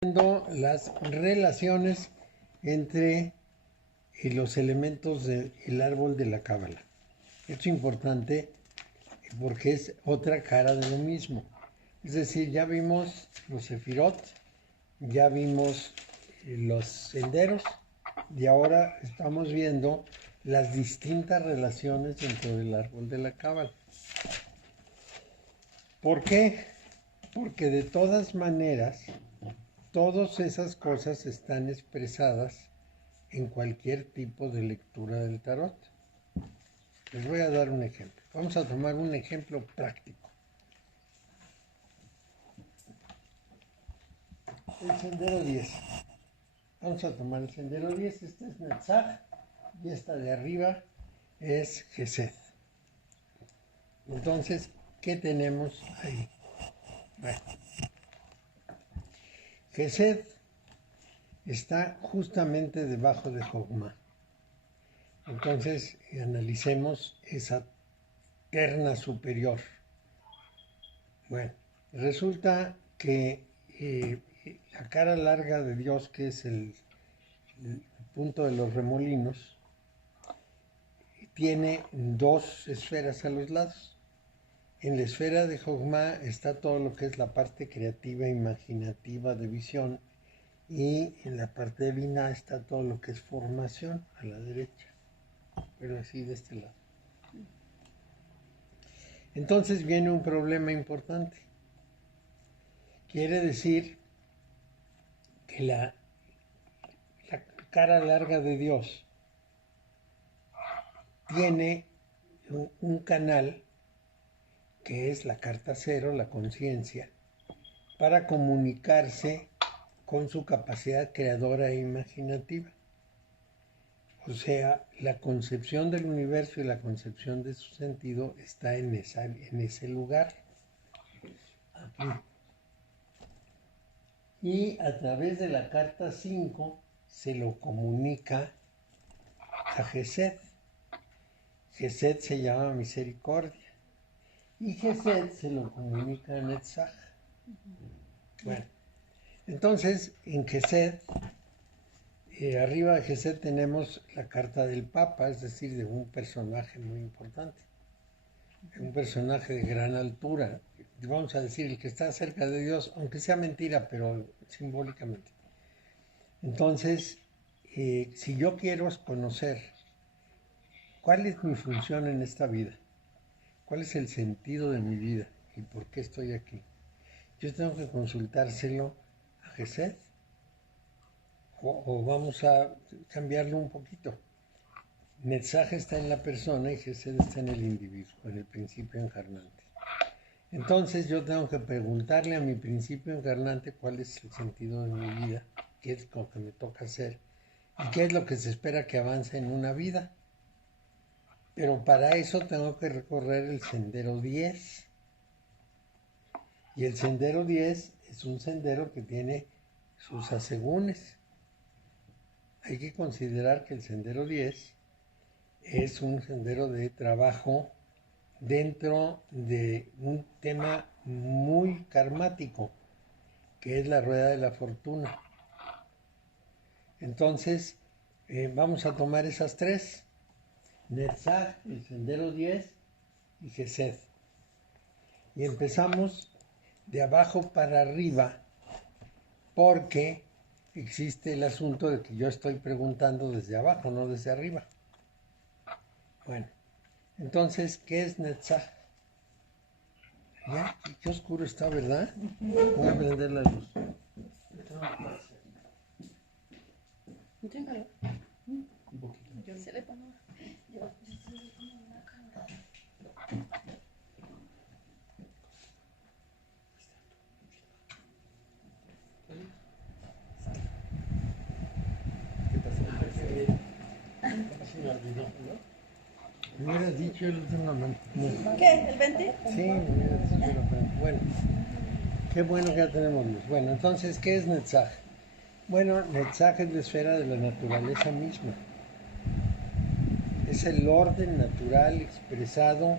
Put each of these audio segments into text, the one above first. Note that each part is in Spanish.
Viendo las relaciones entre los elementos del árbol de la Cábala. Esto es importante porque es otra cara de lo mismo. Es decir, ya vimos los sefirot, ya vimos los senderos y ahora estamos viendo las distintas relaciones dentro del árbol de la Cábala. ¿Por qué? Porque de todas maneras, todas esas cosas están expresadas en cualquier tipo de lectura del tarot. Les voy a dar un ejemplo. Vamos a tomar un ejemplo práctico. El sendero 10. Vamos a tomar el sendero 10. Este es Netzach y esta de arriba es Gesed. Entonces, ¿qué tenemos ahí? Bueno, Gesed está justamente debajo de Jogma. Entonces, analicemos esa terna superior. Bueno, resulta que la cara larga de Dios, que es el punto de los remolinos, tiene dos esferas a los lados. En la esfera de Jogma está todo lo que es la parte creativa, imaginativa de visión, y en la parte de Binah está todo lo que es formación a la derecha, pero así de este lado. Entonces viene un problema importante. Quiere decir que la cara larga de Dios tiene un canal que es la carta cero, la conciencia, para comunicarse con su capacidad creadora e imaginativa. O sea, la concepción del universo y la concepción de su sentido está en ese lugar, aquí. Y a través de la carta 5 se lo comunica a Gesed. Gesed se llama misericordia. Y Gesed se lo comunica a Netzach. Bueno, entonces en Gesed, arriba de Gesed tenemos la carta del Papa, es decir, de un personaje muy importante. Un personaje de gran altura, vamos a decir, el que está cerca de Dios, aunque sea mentira, pero simbólicamente. Entonces, si yo quiero conocer cuál es mi función en esta vida, cuál es el sentido de mi vida y por qué estoy aquí, yo tengo que consultárselo a Gesed, o vamos a cambiarlo un poquito. Netzach está en la persona y Gesed está en el individuo, en el principio encarnante. Entonces yo tengo que preguntarle a mi principio encarnante cuál es el sentido de mi vida, qué es lo que me toca hacer y qué es lo que se espera que avance en una vida. Pero para eso tengo que recorrer el sendero 10. Y el sendero 10 es un sendero que tiene sus asegúnes. Hay que considerar que el sendero 10 es un sendero de trabajo dentro de un tema muy karmático, que es la rueda de la fortuna. Entonces, vamos a tomar esas tres: Netzach, el sendero 10 y Gesed. Y empezamos de abajo para arriba, porque existe el asunto de que yo estoy preguntando desde abajo, no desde arriba. Bueno, entonces, ¿qué es Netzach? Ya, qué oscuro está, ¿verdad? Voy a prender la luz. ¿No tiene calor? Un poquito. Se le pone una cámara. ¿Qué pasó? Se me olvidó, ¿no? Me hubieras dicho el último momento. ¿Qué? ¿El 20? Sí, me hubieras dicho, pero bueno. Qué bueno que ya tenemos luz. Bueno, entonces, ¿qué es Netzach? Bueno, Netzach es la esfera de la naturaleza misma. Es el orden natural expresado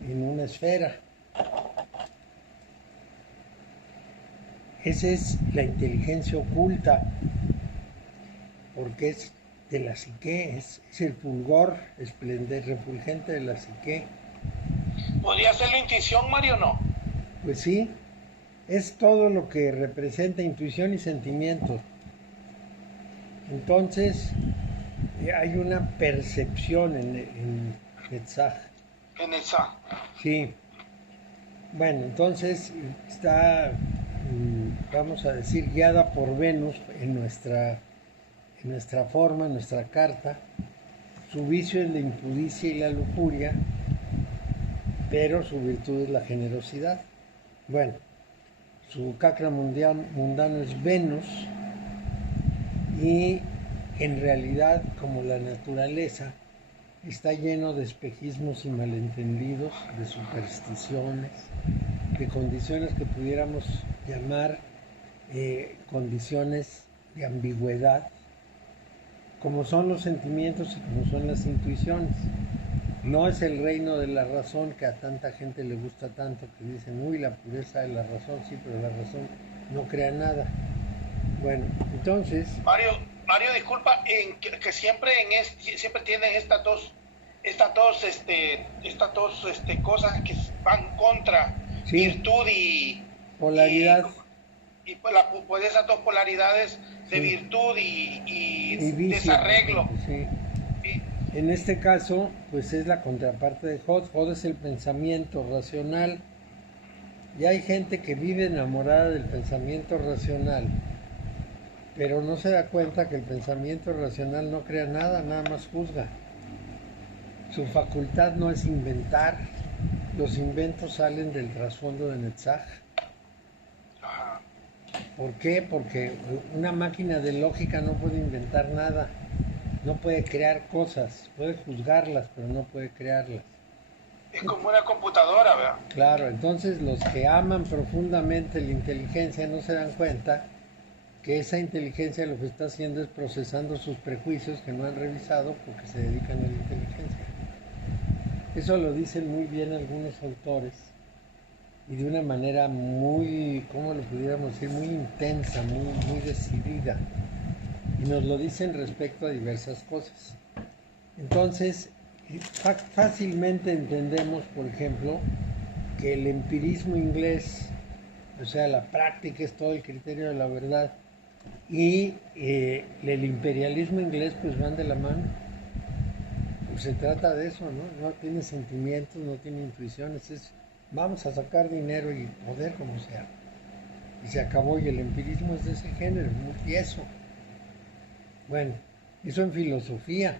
en una esfera. esa es la inteligencia oculta, porque es de la psique, es el fulgor refulgente de la psique. ¿Podría ser la intuición, Mario, o no? Pues sí, es todo lo que representa intuición y sentimientos. Entonces, hay una percepción en Netzach. En esa. Sí. Bueno, entonces está, vamos a decir, guiada por Venus en nuestra forma, en nuestra carta. Su vicio es la impudicia y la lujuria, pero su virtud es la generosidad. Bueno, su chakra mundano es Venus, y en realidad, como la naturaleza, está lleno de espejismos y malentendidos, de supersticiones, de condiciones que pudiéramos llamar condiciones de ambigüedad, como son los sentimientos y como son las intuiciones. No es el reino de la razón, que a tanta gente le gusta tanto, que dicen, uy, la pureza de la razón, sí, pero la razón no crea nada. Bueno, entonces... Mario, disculpa, que siempre siempre tienen estas dos cosas que van contra, sí, virtud y polaridad. Y pues esas dos polaridades de sí, virtud y desarreglo. Sí. Sí. En este caso, pues es la contraparte de Hod. Hod es el pensamiento racional. Y hay gente que vive enamorada del pensamiento racional, pero no se da cuenta que el pensamiento racional no crea nada, nada más juzga. Su facultad no es inventar. Los inventos salen del trasfondo de Netzach. ¿Por qué? Porque una máquina de lógica no puede inventar nada, no puede crear cosas, puede juzgarlas, pero no puede crearlas. Es como una computadora, ¿verdad? Claro, entonces los que aman profundamente la inteligencia no se dan cuenta que esa inteligencia lo que está haciendo es procesando sus prejuicios que no han revisado porque se dedican a la inteligencia. Eso lo dicen muy bien algunos autores y de una manera muy, ¿cómo lo pudiéramos decir? Muy intensa, muy decidida. Y nos lo dicen respecto a diversas cosas. Entonces, fácilmente entendemos, por ejemplo, que el empirismo inglés, o sea, la práctica es todo el criterio de la verdad, y el imperialismo inglés pues van de la mano. Pues se trata de eso, ¿no? No tiene sentimientos, no tiene intuiciones, es vamos a sacar dinero y poder como sea. Y se acabó, y el empirismo es de ese género, muy tieso. Bueno, eso en filosofía.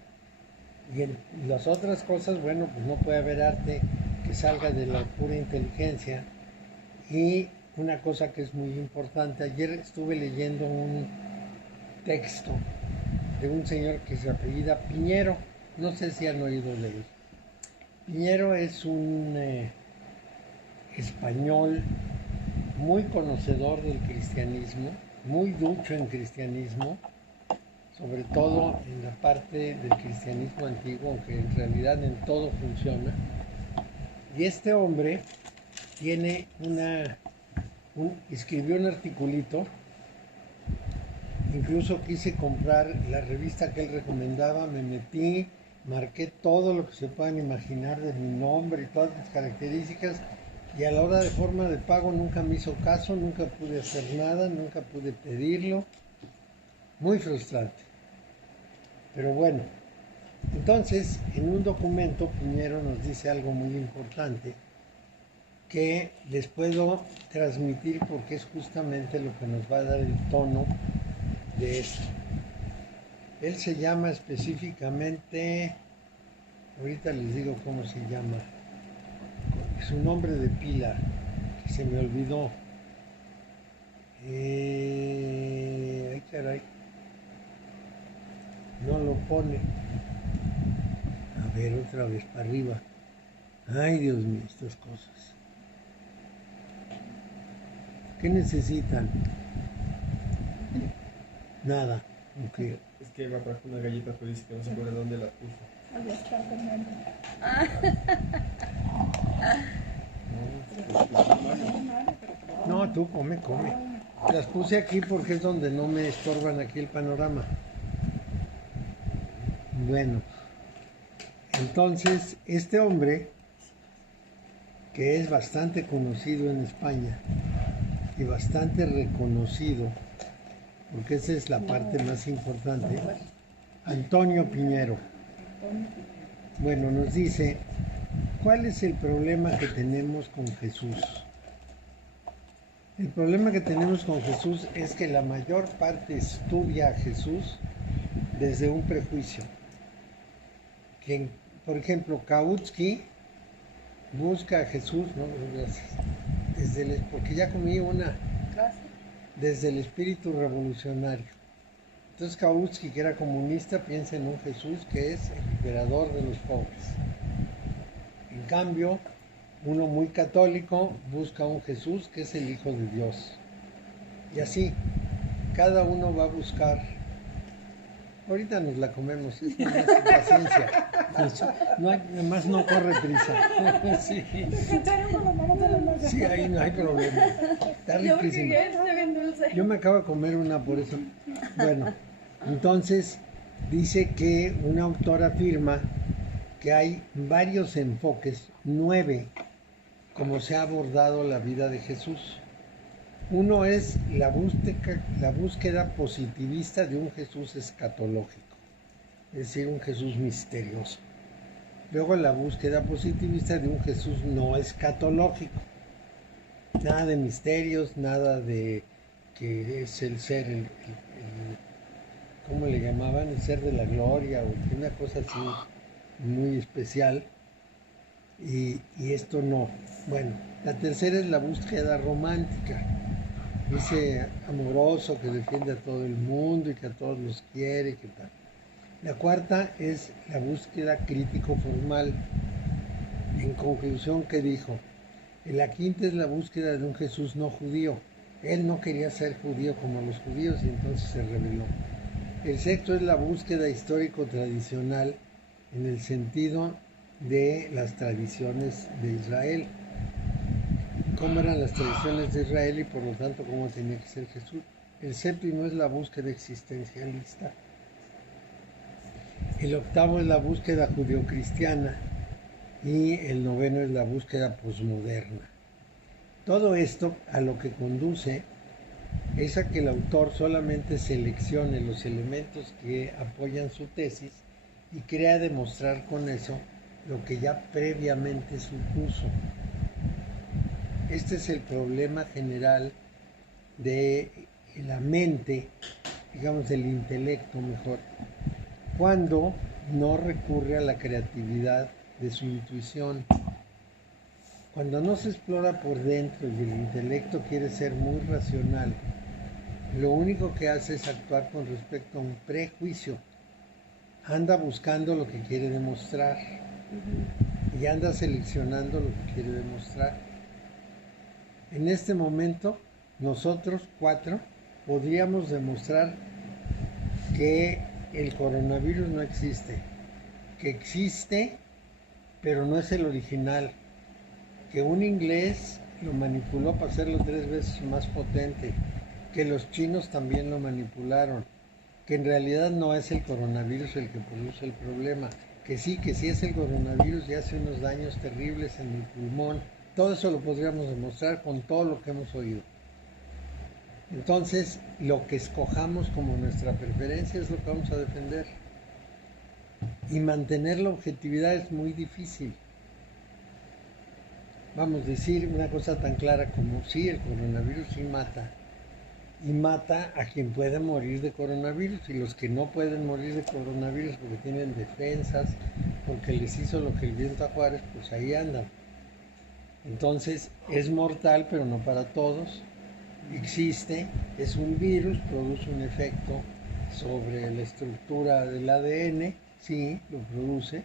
Y en las otras cosas, bueno, pues no puede haber arte que salga de la pura inteligencia. Y una cosa que es muy importante, ayer estuve leyendo un texto de un señor que se apellida Piñero, no sé si han oído de él. Piñero es un español muy conocedor del cristianismo, muy ducho en cristianismo, sobre todo en la parte del cristianismo antiguo, aunque en realidad en todo funciona. Y este hombre tiene escribió un articulito, incluso quise comprar la revista que él recomendaba, me metí, marqué todo lo que se puedan imaginar de mi nombre y todas mis características, y a la hora de forma de pago nunca me hizo caso, nunca pude hacer nada, nunca pude pedirlo, muy frustrante. Pero bueno, entonces en un documento Piñero nos dice algo muy importante que les puedo transmitir porque es justamente lo que nos va a dar el tono de esto. Él se llama específicamente, ahorita les digo cómo se llama, su nombre de pila, que se me olvidó. Ay, caray. No lo pone. A ver, otra vez para arriba. Ay, Dios mío, estas cosas. ¿Qué necesitan? Nada. Okay. Es que me trajo una galleta, pero dice que no se acuerda dónde la puso. No, tú come. Las puse aquí porque es donde no me estorban aquí el panorama. Bueno, entonces este hombre, que es bastante conocido en España y bastante reconocido, porque esa es la parte más importante, Antonio Piñero. Bueno, nos dice, ¿cuál es el problema que tenemos con Jesús? El problema que tenemos con Jesús es que la mayor parte estudia a Jesús desde un prejuicio. Que, por ejemplo, Kautsky busca a Jesús, ¿no? Porque ya comí una, desde el espíritu revolucionario. Entonces Kautsky, que era comunista, piensa en un Jesús que es el liberador de los pobres. En cambio, uno muy católico busca un Jesús que es el Hijo de Dios. Y así, cada uno va a buscar. Ahorita nos la comemos, es una paciencia. No hay, además no corre prisa. Sí. Sí, ahí no hay problema. Está riquísimo. Yo me acabo de comer una por eso. Bueno, entonces dice que un autor afirma que hay varios enfoques, 9, como se ha abordado la vida de Jesús. Uno es la búsqueda positivista de un Jesús escatológico, es decir, un Jesús misterioso. Luego la búsqueda positivista de un Jesús no escatológico. Nada de misterios, nada de que es el ser, ¿cómo le llamaban? El ser de la gloria, o una cosa así muy especial. Y esto no. Bueno, la tercera es la búsqueda romántica. Ese amoroso que defiende a todo el mundo y que a todos los quiere, que tal. La cuarta es la búsqueda crítico-formal. En conclusión, ¿qué dijo? La quinta es la búsqueda de un Jesús no judío. Él no quería ser judío como los judíos y entonces se rebeló. El sexto es la búsqueda histórico-tradicional en el sentido de las tradiciones de Israel. Cómo eran las tradiciones de Israel y por lo tanto cómo tenía que ser Jesús. El séptimo es la búsqueda existencialista. El octavo es la búsqueda judeocristiana y el noveno es la búsqueda posmoderna. Todo esto a lo que conduce es a que el autor solamente seleccione los elementos que apoyan su tesis y crea demostrar con eso lo que ya previamente supuso. Este es el problema general de la mente, digamos del intelecto mejor, cuando no recurre a la creatividad de su intuición. Cuando no se explora por dentro y el intelecto quiere ser muy racional, lo único que hace es actuar con respecto a un prejuicio. Anda buscando lo que quiere demostrar y anda seleccionando lo que quiere demostrar. En este momento, nosotros 4 podríamos demostrar que el coronavirus no existe, que existe, pero no es el original, que un inglés lo manipuló para hacerlo 3 veces más potente, que los chinos también lo manipularon, que en realidad no es el coronavirus el que produce el problema, que sí es el coronavirus y hace unos daños terribles en el pulmón. Todo eso lo podríamos demostrar con todo lo que hemos oído. Entonces, lo que escojamos como nuestra preferencia es lo que vamos a defender. Y mantener la objetividad es muy difícil. Vamos a decir una cosa tan clara como sí, el coronavirus sí mata. Y mata a quien puede morir de coronavirus. Y los que no pueden morir de coronavirus porque tienen defensas, porque les hizo lo que el viento a Juárez, pues ahí andan. Entonces es mortal, pero no para todos. Existe, es un virus, produce un efecto sobre la estructura del ADN, sí, lo produce,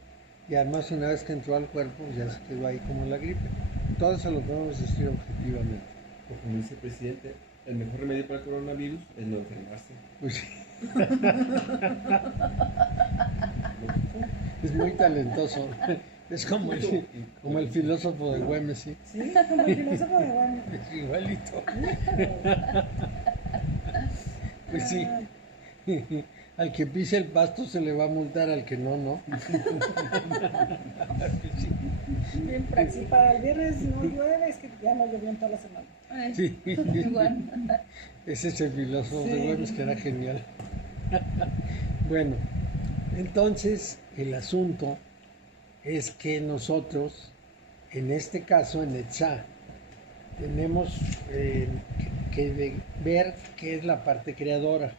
y además una vez que entró al cuerpo ya se quedó ahí como la gripe. Todo eso lo podemos decir objetivamente. Como dice el presidente, el mejor remedio para el coronavirus es no enfermarse. Pues sí. Es muy talentoso. Es como el filósofo de Güemes, ¿sí? Sí, como el filósofo de Güemes. Es igualito. Pues sí. Al que pise el pasto se le va a multar, al que no, no. Bien praxis. Si para el viernes no llueve, es que ya no llovió en toda la semana. Ay, Sí. igual. Ese es el filósofo de Sí. Güemes, que era genial. Bueno, entonces el asunto es que nosotros, en este caso en Etzá, tenemos que ver qué es la parte creadora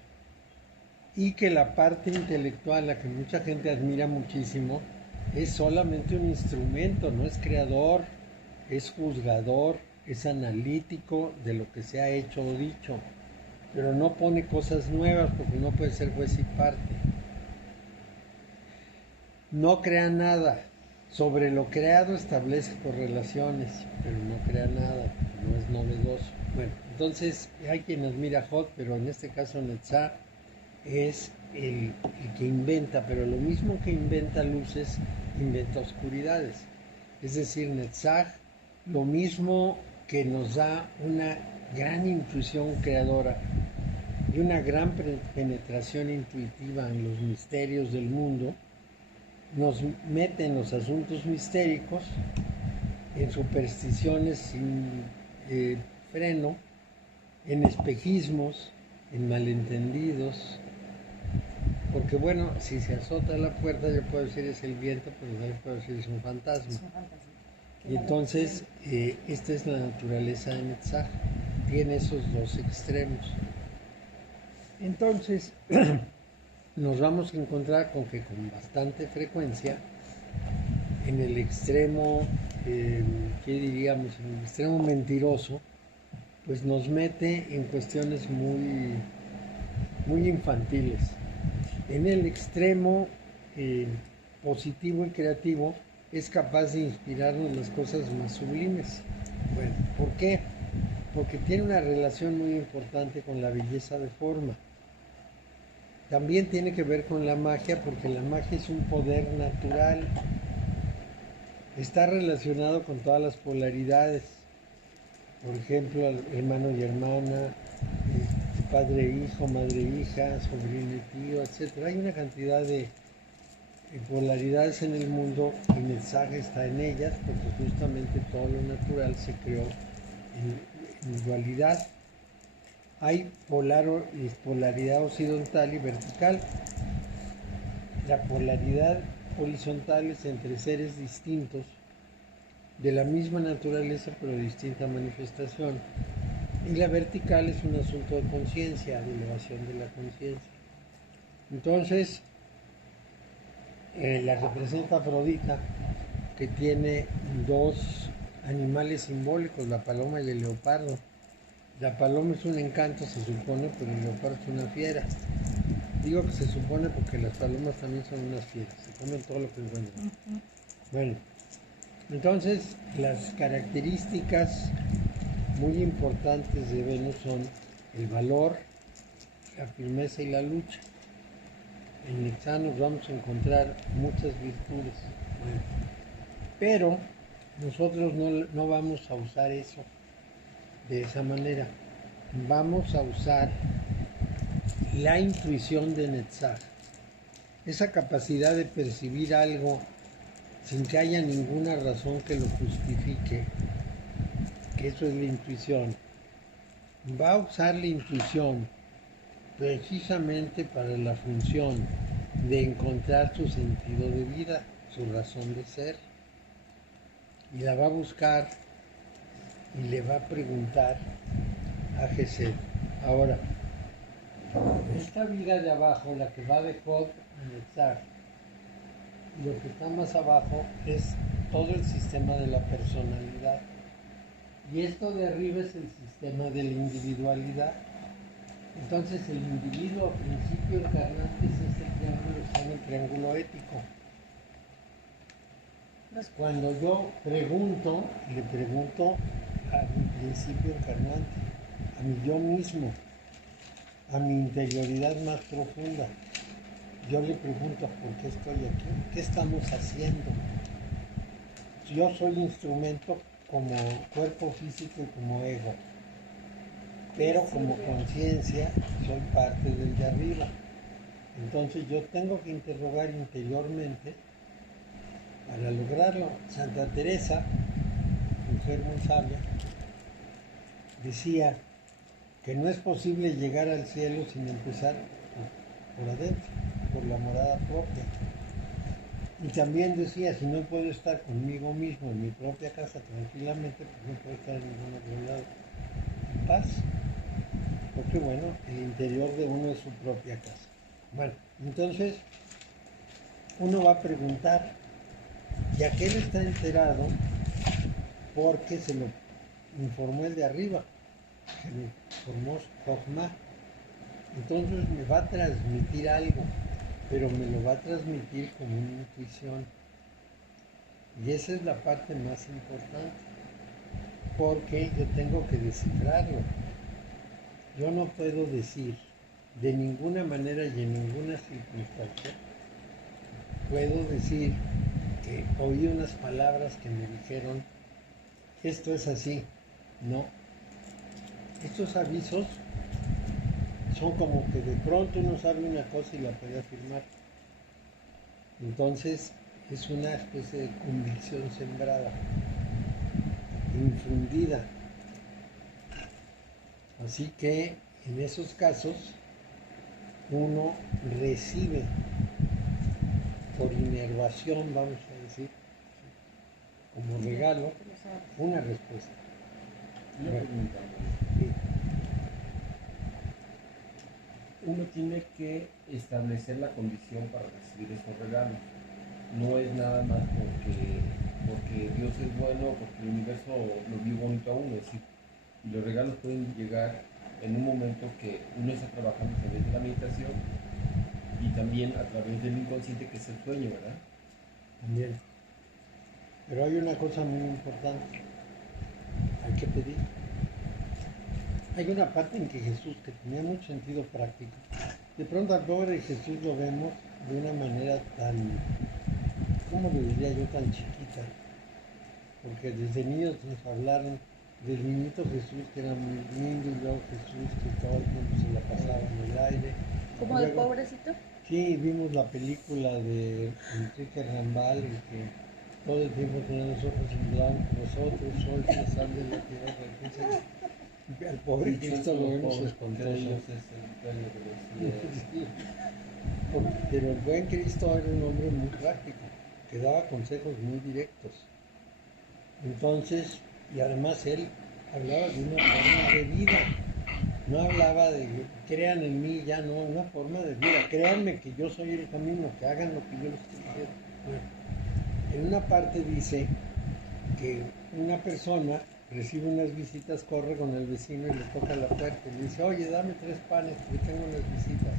y que la parte intelectual, la que mucha gente admira muchísimo, es solamente un instrumento, no es creador, es juzgador, es analítico de lo que se ha hecho o dicho, pero no pone cosas nuevas porque no puede ser juez y parte. No crea nada, sobre lo creado establece correlaciones, pero no crea nada, no es novedoso. Bueno, entonces hay quien admira a Hod, pero en este caso Netzach es el que inventa, pero lo mismo que inventa luces, inventa oscuridades. Es decir, Netzach, lo mismo que nos da una gran intuición creadora y una gran penetración intuitiva en los misterios del mundo, nos mete en los asuntos mistéricos, en supersticiones sin freno, en espejismos, en malentendidos, porque bueno, si se azota la puerta yo puedo decir es el viento, pero también puedo decir es un fantasma. Es un fantasma. Y entonces esta es la naturaleza de Netzach, tiene esos dos extremos. Entonces nos vamos a encontrar con que con bastante frecuencia en el extremo, ¿qué diríamos? En el extremo mentiroso, pues nos mete en cuestiones muy infantiles. En el extremo positivo y creativo es capaz de inspirarnos las cosas más sublimes. Bueno, ¿por qué? Porque tiene una relación muy importante con la belleza de forma. También tiene que ver con la magia, porque la magia es un poder natural. Está relacionado con todas las polaridades. Por ejemplo, hermano y hermana, padre e hijo, madre e hija, sobrino y tío, etc. Hay una cantidad de polaridades en el mundo y el mensaje está en ellas, porque justamente todo lo natural se creó en dualidad. Hay polaridad horizontal y vertical. La polaridad horizontal es entre seres distintos, de la misma naturaleza pero de distinta manifestación. Y la vertical es un asunto de conciencia, de elevación de la conciencia. Entonces, la representa Afrodita, que tiene dos animales simbólicos, la paloma y el leopardo. La paloma es un encanto, se supone, pero el leopardo es una fiera. Digo que se supone porque las palomas también son unas fieras, se comen todo lo que encuentran. Bueno, entonces las características muy importantes de Venus son el valor, la firmeza y la lucha. En Netzach nos vamos a encontrar muchas virtudes. Bueno, pero nosotros no vamos a usar eso de esa manera. Vamos a usar la intuición de Netzach, esa capacidad de percibir algo sin que haya ninguna razón que lo justifique, que eso es la intuición. Va a usar la intuición precisamente para la función de encontrar su sentido de vida, su razón de ser, y la va a buscar y le va a preguntar a Gesed. Ahora, esta vida de abajo, la que va de Hod a Netzach, lo que está más abajo es todo el sistema de la personalidad. Y esto de arriba es el sistema de la individualidad. Entonces el individuo, a principio encarnante, es este triángulo, se llama el triángulo ético. Cuando yo pregunto, le pregunto a mi principio encarnante, a mi yo mismo, a mi interioridad más profunda. Yo le pregunto por qué estoy aquí, qué estamos haciendo. Yo soy instrumento como cuerpo físico y como ego. pero como conciencia soy parte del de arriba. Entonces yo tengo que interrogar interiormente para lograrlo. Santa Teresa, mujer muy sabia, decía que no es posible llegar al cielo sin empezar por adentro, por la morada propia. Y también decía, si no puedo estar conmigo mismo en mi propia casa tranquilamente, pues no puedo estar en ningún otro lado en paz. Porque bueno, el interior de uno es su propia casa. Bueno, entonces uno va a preguntar, y aquel está enterado porque se lo informó el de arriba, se lo informó Jochma. Entonces me va a transmitir algo, pero me lo va a transmitir como una intuición. Y esa es la parte más importante, porque yo tengo que descifrarlo. Yo no puedo decir de ninguna manera y en ninguna circunstancia, puedo decir que oí unas palabras que me dijeron, esto es así. No. Estos avisos son como que de pronto uno sabe una cosa y la puede afirmar. Entonces es una especie de convicción sembrada, infundida. Así que en esos casos uno recibe por inervación, vamos a decir, como regalo, una respuesta. Una pregunta. Sí. Uno tiene que establecer la condición para recibir esos regalos. No es nada más porque Dios es bueno, porque el universo lo vio bonito a uno. Es decir, y los regalos pueden llegar en un momento que uno está trabajando a través de la meditación y también a través del inconsciente, que es el sueño, ¿verdad? También. Pero hay una cosa muy importante. Hay que pedir. Hay una parte en que Jesús, que tenía mucho sentido práctico, de pronto al pobre Jesús lo vemos de una manera tan, ¿cómo lo diría yo?, tan chiquita. Porque desde niños nos hablaron del niñito Jesús, que era muy lindo, y luego Jesús, que todo el tiempo se la pasaba en el aire. ¿Como de pobrecito? Sí, vimos la película de Enrique Rambal, en que todo el tiempo tenía los ojos en blanco, nosotros, sois la sal de la tierra. Entonces, al pobre Cristo lo vemos espantoso. Pero el buen Cristo era un hombre muy práctico, que daba consejos muy directos. Entonces, y además él hablaba de una forma de vida. No hablaba de crean en mí, ya no, una forma de vida. Créanme que yo soy el camino, que hagan lo que yo les estoy diciendo. Bueno, en una parte dice que una persona recibe unas visitas, corre con el vecino y le toca la puerta y le dice, oye, dame 3 panes, porque tengo unas visitas,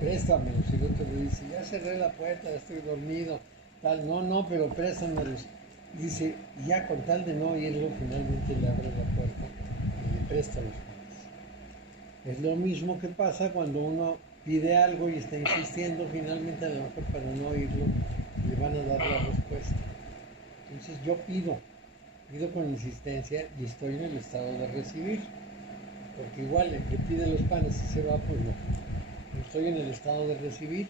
préstamelos. Y el otro le dice, ya cerré la puerta, estoy dormido, tal, no, pero préstamelos. Dice, y ya con tal de no oírlo, finalmente le abre la puerta y le presta los panes. Es lo mismo que pasa cuando uno pide algo y está insistiendo, finalmente a lo mejor para no oírlo le van a dar la respuesta. Entonces yo pido con insistencia y estoy en el estado de recibir, porque igual el que pide los panes y se va, pues no estoy en el estado de recibir.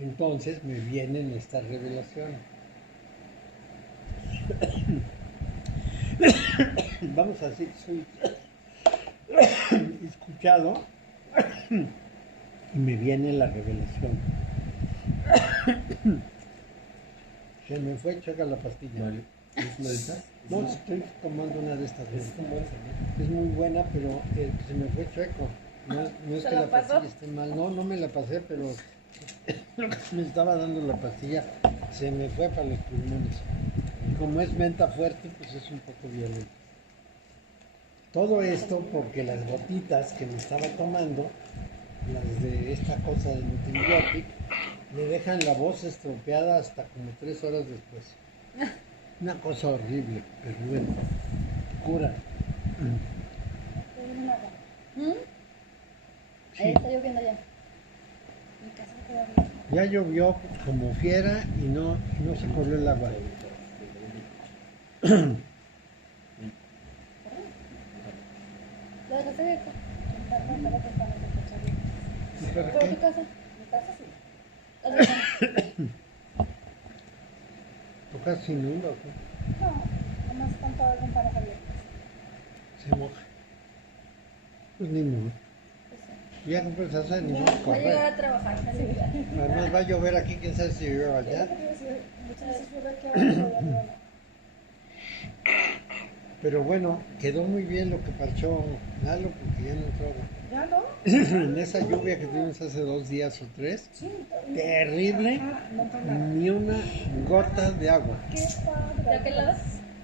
Entonces me vienen estas revelaciones. Vamos a decir, soy escuchado y me viene la revelación. Se me fue, checa la pastilla. Mario, ¿es una de estas? No, estoy tomando una de estas. Es como esa, ¿no? Es muy buena, pero se me fue chueco. No es ¿Se que la la pasó? pastilla esté mal. No me la pasé, pero lo que me estaba dando la pastilla se me fue para los pulmones. Y como es menta fuerte, pues es un poco violento. Todo esto porque las gotitas que me estaba tomando, las de esta cosa de Nutribiotic, me dejan la voz estropeada hasta como 3 horas después. Una cosa horrible, pero bueno, cura. Sí, Ahí está lloviendo ya. Mi casa queda bien. ya llovió como fiera y no se corrió el agua. ¿Lo dejaste abierto? dejar las ventanas de coche abiertas. ¿Y para ¿Pero tu qué? casa? Mi casa sí. ¿Las ventanas? ¿Tu casa se inunda o qué? No, nomás están todas las ventanas abiertas. Se moja. Pues ni modo. Pues sí. Ya compras hacer ni modo Va a llegar correr. a trabajar, a limpiar. Además va a llover aquí, quién sabe si llueve Es lo allá. que te iba a decir, muchas veces llueve aquí abajo, ya no. Pero bueno, quedó muy bien lo que parchó Lalo porque ya no entró agua. ¿Ya no? En esa lluvia que tuvimos hace 2 días o 3, Sí. terrible, Ajá, no entra nada. ni una gota de agua. Qué padre. ¿De aquel lado?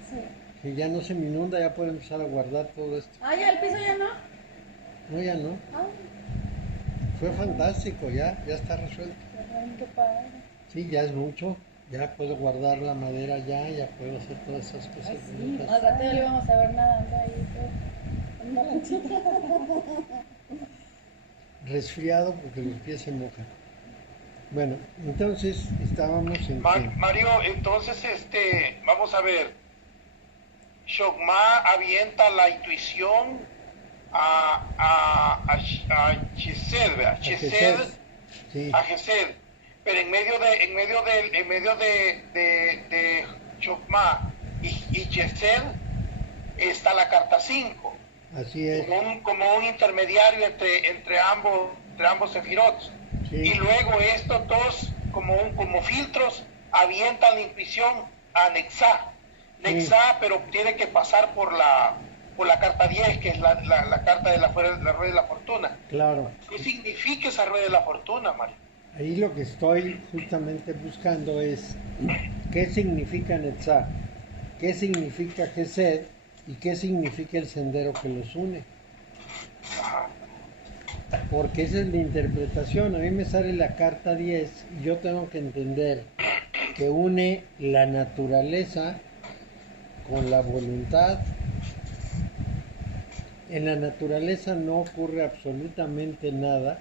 Sí. Que ya no se me inunda, ya puedo empezar a guardar todo esto. Ah, ya, el piso ya no. No, ya no. Ah, Fue fantástico, ya está resuelto. Qué padre. Sí, ya es mucho. Ya puedo guardar la madera ya puedo hacer todas esas cosas Ay, sí. bonitas. al rato ya le vamos a ver nadando ahí. Todo. Una lanchita. Resfriado porque los pies se mojan. Bueno, entonces estábamos en que Mario, entonces, vamos a ver. Shogma avienta la intuición a Chesed, ¿verdad? a Gesed, Chesed sí, a Gesed. Pero en medio de Shogma y Chesed está la carta 5. así es. Como un intermediario entre ambos sefirot. Sí. Y luego estos dos, como filtros, avientan la intuición a Nexá. Nexá, pero tiene que pasar por la carta 10, que es la carta de la rueda de la fortuna. Claro. ¿Qué significa esa rueda de la fortuna, Mario? Ahí lo que estoy justamente buscando es qué significa Netzah, qué significa Gesed y qué significa el sendero que los une. Porque esa es la interpretación. A mí me sale la carta 10 y yo tengo que entender que une la naturaleza con la voluntad. En la naturaleza no ocurre absolutamente nada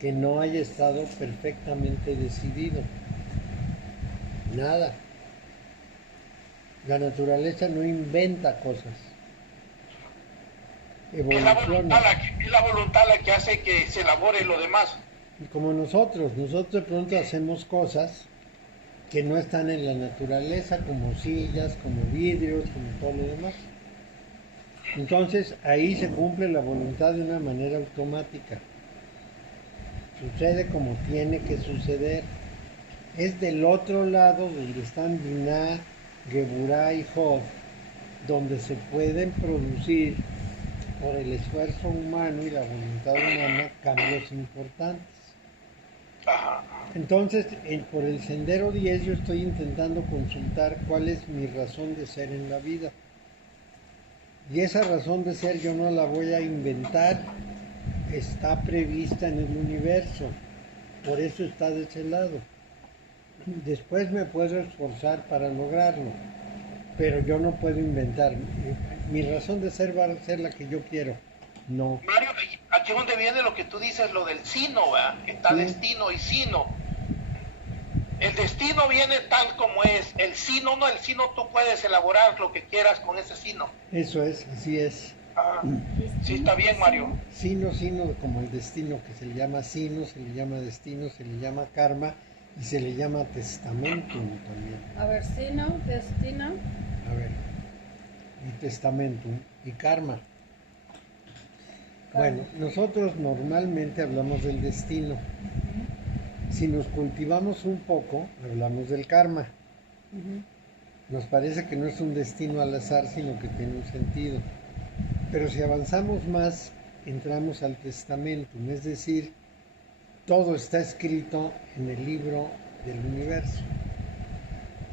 que no haya estado perfectamente decidido. Nada. La naturaleza no inventa cosas. Es la Evoluciona. voluntad la que hace que se elabore lo demás. Y como nosotros de pronto hacemos cosas que no están en la naturaleza, como sillas, como vidrios, como todo lo demás. Entonces ahí se cumple la voluntad de una manera automática. Sucede como tiene que suceder. Es del otro lado donde están Binah, Geburah y Hod, donde se pueden producir por el esfuerzo humano y la voluntad humana cambios importantes. Ajá. Entonces, por el sendero 10 yo estoy intentando consultar cuál es mi razón de ser en la vida. Y esa razón de ser yo no la voy a inventar, está prevista en el universo, por eso está de ese lado. Después me puedo esforzar para lograrlo, pero yo no puedo inventar. Mi razón de ser va a ser la que yo quiero. No. Mario, aquí es donde viene lo que tú dices, lo del sino, ¿verdad? Está Sí. destino y sino. El destino viene tal como es. El sino no, el sino tú puedes elaborar lo que quieras con ese sino. Eso es, así es. Ah, sí, está bien, Mario. Sino, como el destino, que se le llama sino, se le llama destino, se le llama karma y se le llama testamentum también. A ver, sino, destino. A ver, y testamentum y karma. Bueno, nosotros normalmente hablamos del destino. Si nos cultivamos un poco, hablamos del karma. Nos parece que no es un destino al azar, sino que tiene un sentido. Pero si avanzamos más, entramos al testamentum, es decir, todo está escrito en el libro del universo.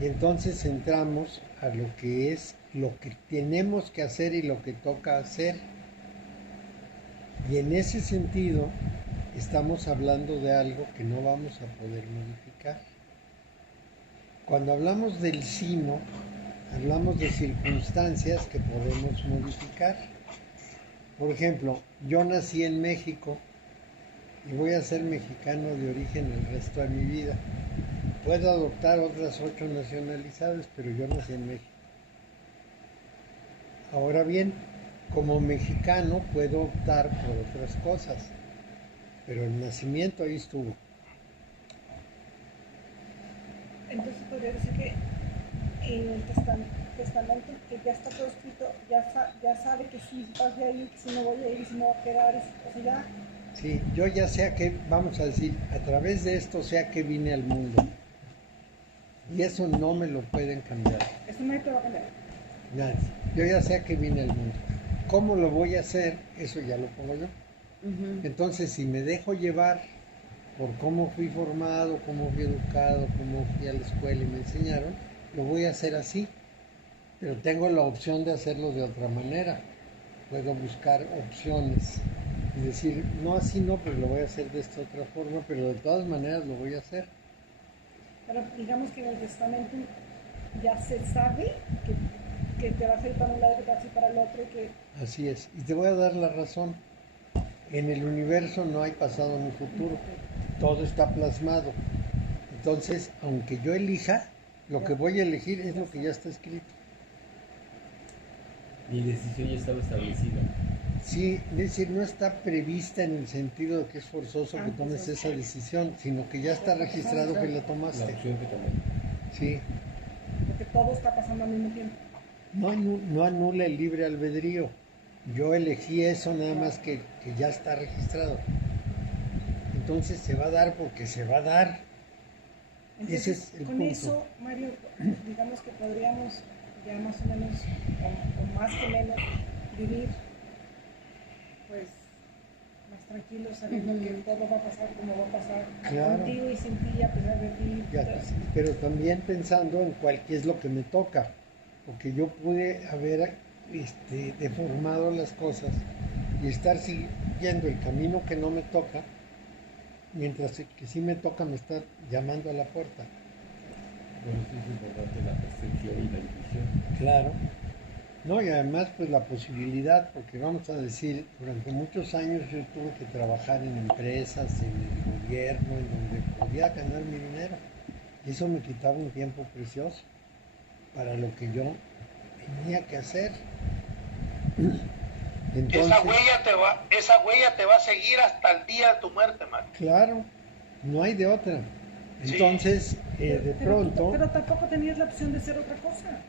Y entonces entramos a lo que es lo que tenemos que hacer y lo que toca hacer. Y en ese sentido, estamos hablando de algo que no vamos a poder modificar. Cuando hablamos del sino, hablamos de circunstancias que podemos modificar. Por ejemplo, yo nací en México y voy a ser mexicano de origen el resto de mi vida. Puedo adoptar otras 8 nacionalidades, pero yo nací en México. Ahora bien, como mexicano puedo optar por otras cosas, pero el nacimiento ahí estuvo. Entonces podría decir que en el testamento que ya está todo escrito, ya sabe que si vas a ir, que si no voy a ir, y si no va a quedar, o sea, ya. Sí, yo ya sé a qué, vamos a decir, a través de esto sé a qué vine al mundo. Y eso no me lo pueden cambiar. Eso no te va a cambiar. Nadie. Yo ya sé a qué vine al mundo. ¿Cómo lo voy a hacer? Eso ya lo pongo yo. Entonces, si me dejo llevar por cómo fui formado, cómo fui educado, cómo fui a la escuela y me enseñaron, lo voy a hacer así. Pero tengo la opción de hacerlo de otra manera. Puedo buscar opciones y decir, no así no, pero lo voy a hacer de esta otra forma, pero de todas maneras lo voy a hacer. Pero digamos que en el testamento ya se sabe que te vas a ir para un lado, que te vas a ir para el otro, y que Así es. Y te voy a dar la razón. En el universo no hay pasado ni futuro. Todo está plasmado. Entonces, aunque yo elija, lo que voy a elegir es lo que ya está escrito. Mi decisión ya estaba establecida. Sí, es decir, no está prevista en el sentido de que es forzoso que tomes esa decisión, sino que ya está registrado que la La tomaste. opción que tomé. Sí. porque todo está pasando al mismo tiempo. No anula el libre albedrío. Yo elegí eso nada más que ya está registrado. Entonces se va a dar porque se va a dar. Entonces, Ese es el con punto. eso, Mario, digamos que podríamos ya más o menos, o más que menos, vivir pues más tranquilos, sabiendo que todo va a pasar como va a pasar, Claro. contigo y sin ti, a pesar de ti. Ya, pero también pensando en qué es lo que me toca, porque yo pude haber deformado las cosas y estar siguiendo el camino que no me toca, mientras que sí me toca me está llamando a la puerta. Por eso es importante la percepción y la intuición. Claro. No, y además pues la posibilidad, porque vamos a decir, durante muchos años yo tuve que trabajar en empresas, en el gobierno, en donde podía ganar mi dinero. Y eso me quitaba un tiempo precioso para lo que yo tenía que hacer. Entonces, esa huella te va a seguir hasta el día de tu muerte, man. claro, no hay de otra. Sí. Entonces, de pronto, Pero tampoco tenías la opción de hacer otra cosa.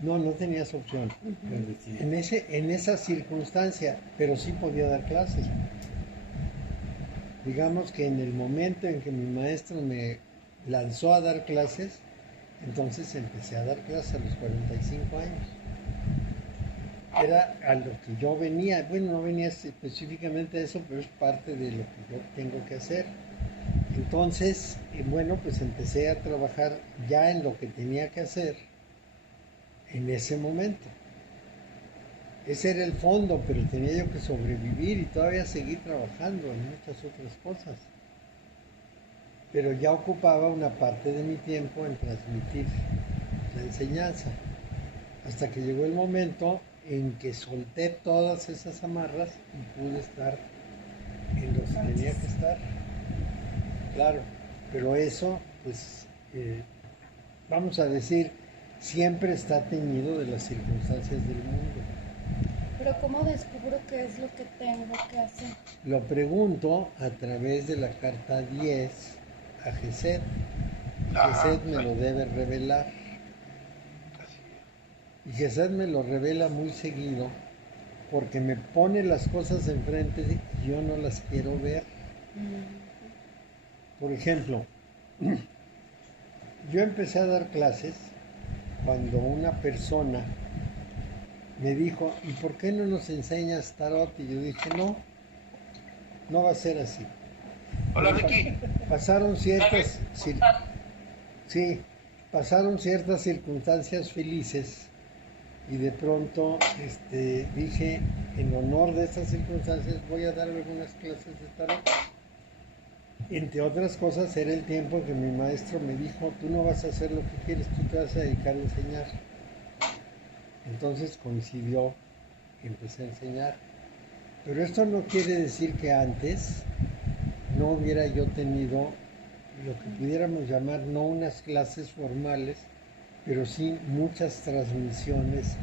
no tenías opción. Es decir, En esa circunstancia, pero sí podía dar clases. Digamos que en el momento en que mi maestro me lanzó a dar clases, entonces empecé a dar clases a los 45 años. Era a lo que yo venía, bueno, no venía específicamente a eso, pero es parte de lo que yo tengo que hacer. Entonces, bueno, pues empecé a trabajar ya en lo que tenía que hacer en ese momento. Ese era el fondo, pero tenía yo que sobrevivir y todavía seguir trabajando en muchas otras cosas. Pero ya ocupaba una parte de mi tiempo en transmitir la enseñanza. Hasta que llegó el momento en que solté todas esas amarras y pude estar en lo que tenía que estar. Claro, pero eso, pues, vamos a decir, siempre está teñido de las circunstancias del mundo. Pero ¿cómo descubro qué es lo que tengo que hacer? Lo pregunto a través de la carta 10 a Gesed. Gesed me lo debe revelar. Y Gesed me lo revela muy seguido porque me pone las cosas enfrente y yo no las quiero ver. Por ejemplo, yo empecé a dar clases cuando una persona me dijo, ¿y por qué no nos enseñas tarot? Y yo dije, no va a ser así. Hola, Ricky. Pasaron ciertas, pasaron ciertas circunstancias felices y de pronto dije, en honor de estas circunstancias voy a dar algunas clases de tarot. Entre otras cosas era el tiempo en que mi maestro me dijo, tú no vas a hacer lo que quieres, tú te vas a dedicar a enseñar. Entonces coincidió y empecé a enseñar. Pero esto no quiere decir que antes no hubiera yo tenido lo que pudiéramos llamar no unas clases formales, pero sí muchas transmisiones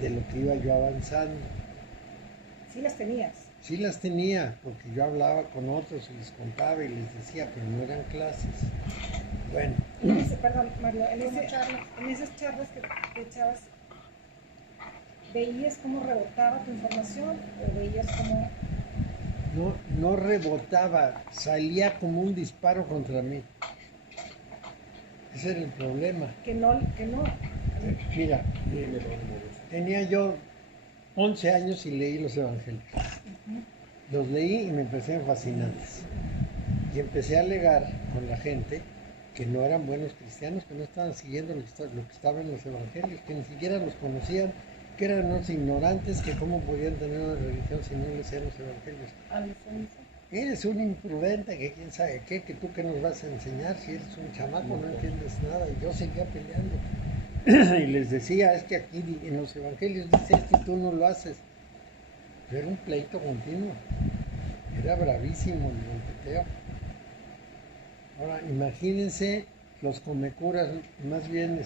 de lo que iba yo avanzando. Sí las tenías. Sí las tenía, porque yo hablaba con otros y les contaba y les decía, pero no eran clases. Bueno, Perdón, Mario, Como charla. en esas charlas que echabas, ¿veías cómo rebotaba tu información o veías cómo... no rebotaba, salía como un disparo contra mí. Ese era el problema. que no... Mira, tenía yo 11 años y leí los evangelios. Los leí y me parecían fascinantes. Y empecé a alegar con la gente que no eran buenos cristianos, que no estaban siguiendo lo que estaba en los evangelios, que ni siquiera los conocían, que eran unos ignorantes, que cómo podían tener una religión si no leían los evangelios. Alfonso. Eres un imprudente, que quién sabe qué, que tú qué nos vas a enseñar si eres un chamaco, no entiendes nada. Y yo seguía peleando. Y les decía, es que aquí en los evangelios dice esto y tú no lo haces. Pero era un pleito continuo. Era bravísimo el golpeteo. Ahora, imagínense los comecuras, más bien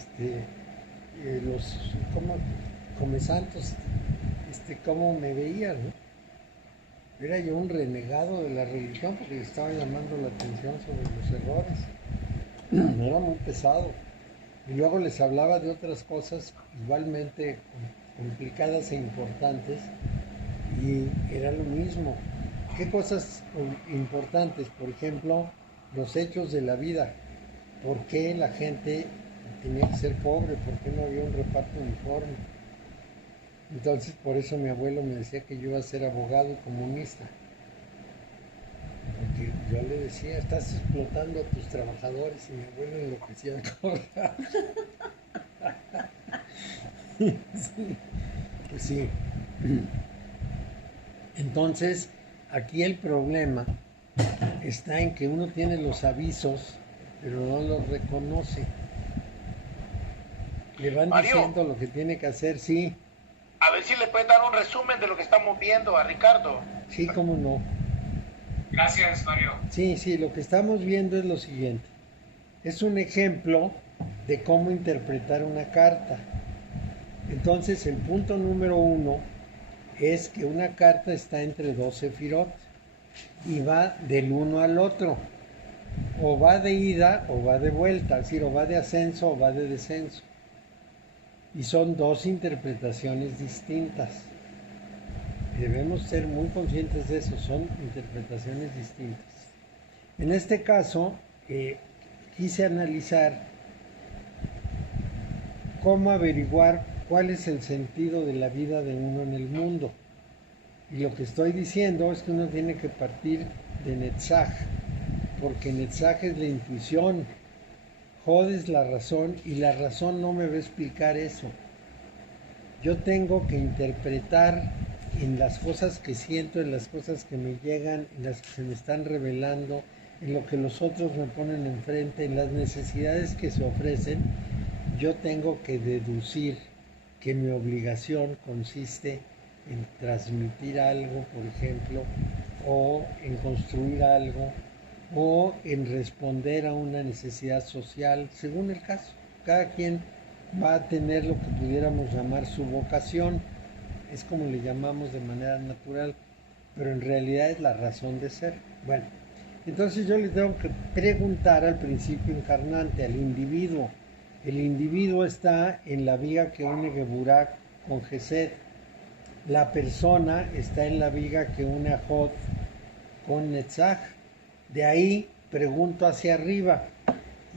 los comesantos, cómo me veían, ¿no? Era yo un renegado de la religión porque les estaba llamando la atención sobre los errores. Era muy pesado. Y luego les hablaba de otras cosas igualmente complicadas e importantes y era lo mismo. ¿Qué cosas importantes? Por ejemplo, los hechos de la vida. ¿Por qué la gente tenía que ser pobre? ¿Por qué no había un reparto uniforme? Entonces, por eso mi abuelo me decía que yo iba a ser abogado y comunista. Porque yo le decía, estás explotando a tus trabajadores, y mi abuelo enloquecía de cobrar. Sí, pues sí. Entonces, aquí el problema está en que uno tiene los avisos, pero no los reconoce. Le van Mario, diciendo lo que tiene que hacer, sí. A ver si le puedes dar un resumen de lo que estamos viendo a Ricardo. Sí, cómo no. Gracias, Mario. Sí, lo que estamos viendo es lo siguiente. Es un ejemplo de cómo interpretar una carta. Entonces, el punto número 1 es que una carta está entre dos sefirot y va del uno al otro. O va de ida o va de vuelta, es decir, o va de ascenso o va de descenso. Y son dos interpretaciones distintas. Debemos ser muy conscientes de eso, son interpretaciones distintas. En este caso, quise analizar cómo averiguar cuál es el sentido de la vida de uno en el mundo. Y lo que estoy diciendo es que uno tiene que partir de Netzach, porque Netzach es la intuición, Jod es la razón, y la razón no me va a explicar eso. Yo tengo que interpretar en las cosas que siento, en las cosas que me llegan, en las que se me están revelando, en lo que los otros me ponen enfrente, en las necesidades que se ofrecen. Yo tengo que deducir que mi obligación consiste en transmitir algo, por ejemplo, o en construir algo, o en responder a una necesidad social, según el caso. Cada quien va a tener lo que pudiéramos llamar su vocación, es como le llamamos de manera natural, pero en realidad es la razón de ser. Bueno, entonces yo le tengo que preguntar al principio encarnante, al individuo. El individuo está en la viga que une Geburah con Gesed. La persona está en la viga que une a Jod con Netzach. De ahí pregunto hacia arriba.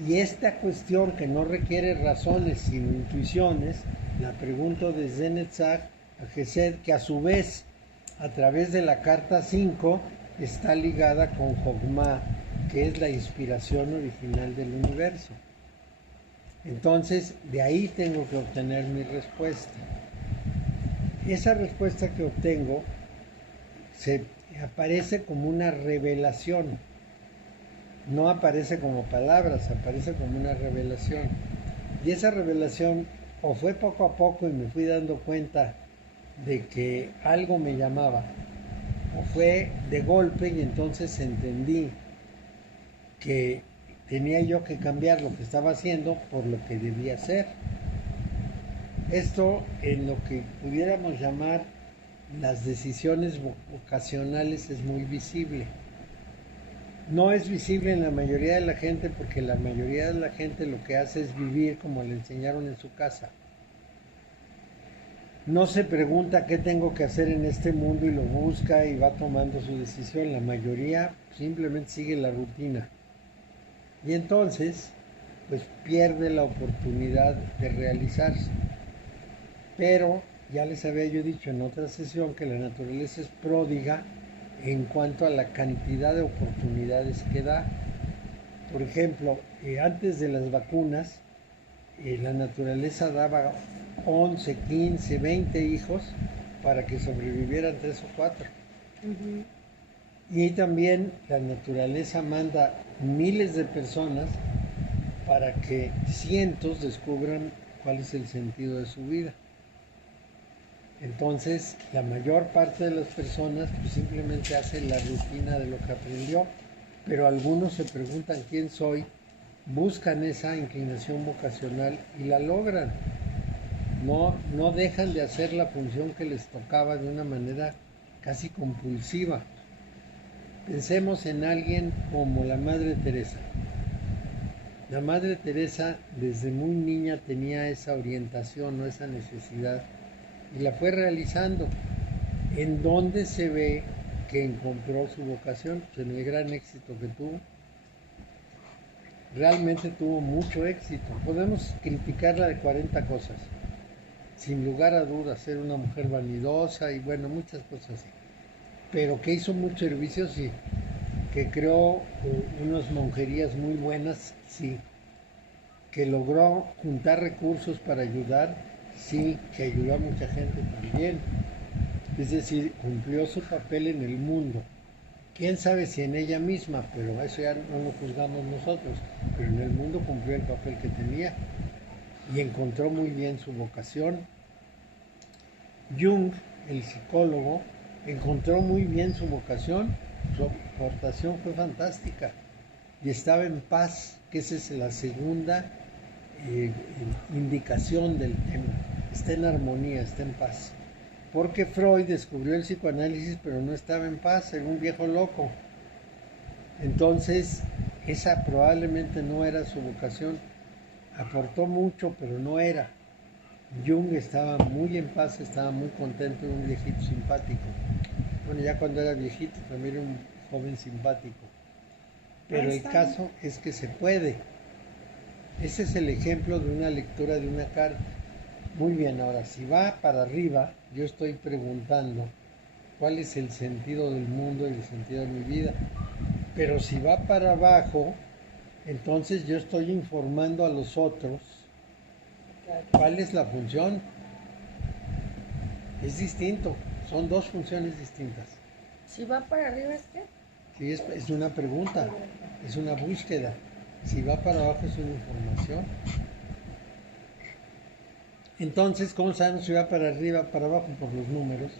Y esta cuestión que no requiere razones sino intuiciones, la pregunto desde Netzach a Gesed, que a su vez, a través de la carta 5, está ligada con Jogma, que es la inspiración original del universo. Entonces, de ahí tengo que obtener mi respuesta. Esa respuesta que obtengo se aparece como una revelación. No aparece como palabras, aparece como una revelación. Y esa revelación o fue poco a poco y me fui dando cuenta de que algo me llamaba, o fue de golpe y entonces entendí que tenía yo que cambiar lo que estaba haciendo por lo que debía hacer. Esto en lo que pudiéramos llamar las decisiones vocacionales es muy visible. No es visible en la mayoría de la gente porque la mayoría de la gente lo que hace es vivir como le enseñaron en su casa. No se pregunta qué tengo que hacer en este mundo y lo busca y va tomando su decisión. La mayoría simplemente sigue la rutina. Y entonces, pues pierde la oportunidad de realizarse. Pero ya les había yo dicho en otra sesión que la naturaleza es pródiga en cuanto a la cantidad de oportunidades que da. Por ejemplo, antes de las vacunas, la naturaleza daba 11, 15, 20 hijos para que sobrevivieran 3 o 4. Y también la naturaleza manda miles de personas para que cientos descubran cuál es el sentido de su vida. Entonces, la mayor parte de las personas pues, simplemente hacen la rutina de lo que aprendió, pero algunos se preguntan quién soy, buscan esa inclinación vocacional y la logran. No dejan de hacer la función que les tocaba de una manera casi compulsiva. Pensemos en alguien como la Madre Teresa. La Madre Teresa desde muy niña tenía esa orientación o esa necesidad y la fue realizando. ¿En dónde se ve que encontró su vocación? Pues en el gran éxito que tuvo. Realmente tuvo mucho éxito. Podemos criticarla de 40 cosas. Sin lugar a dudas, ser una mujer vanidosa y bueno, muchas cosas así. Pero que hizo mucho servicio, sí. Que creó unas monjerías muy buenas, sí. Que logró juntar recursos para ayudar, sí. Que ayudó a mucha gente también. Es decir, cumplió su papel en el mundo. Quién sabe si en ella misma, pero eso ya no lo juzgamos nosotros. Pero en el mundo cumplió el papel que tenía y encontró muy bien su vocación. Jung, el psicólogo, encontró muy bien su vocación, su aportación fue fantástica y estaba en paz, que esa es la segunda indicación del tema. Está en armonía, está en paz. Porque Freud descubrió el psicoanálisis, pero no estaba en paz, era un viejo loco. Entonces, esa probablemente no era su vocación. Aportó mucho, pero no era. Jung estaba muy en paz, estaba muy contento, era un viejito simpático. Bueno, ya cuando era viejito también era un joven simpático. Pero el caso es que se puede. Ese es el ejemplo de una lectura de una carta. Muy bien, ahora si va para arriba, yo estoy preguntando cuál es el sentido del mundo y el sentido de mi vida. Pero si va para abajo, entonces yo estoy informando a los otros cuál es la función. Es distinto, son dos funciones distintas. Si va para arriba, ¿es qué? Sí, es una pregunta, es una búsqueda. Si va para abajo es una información. Entonces, ¿cómo sabemos si va para arriba o para abajo? Por los números.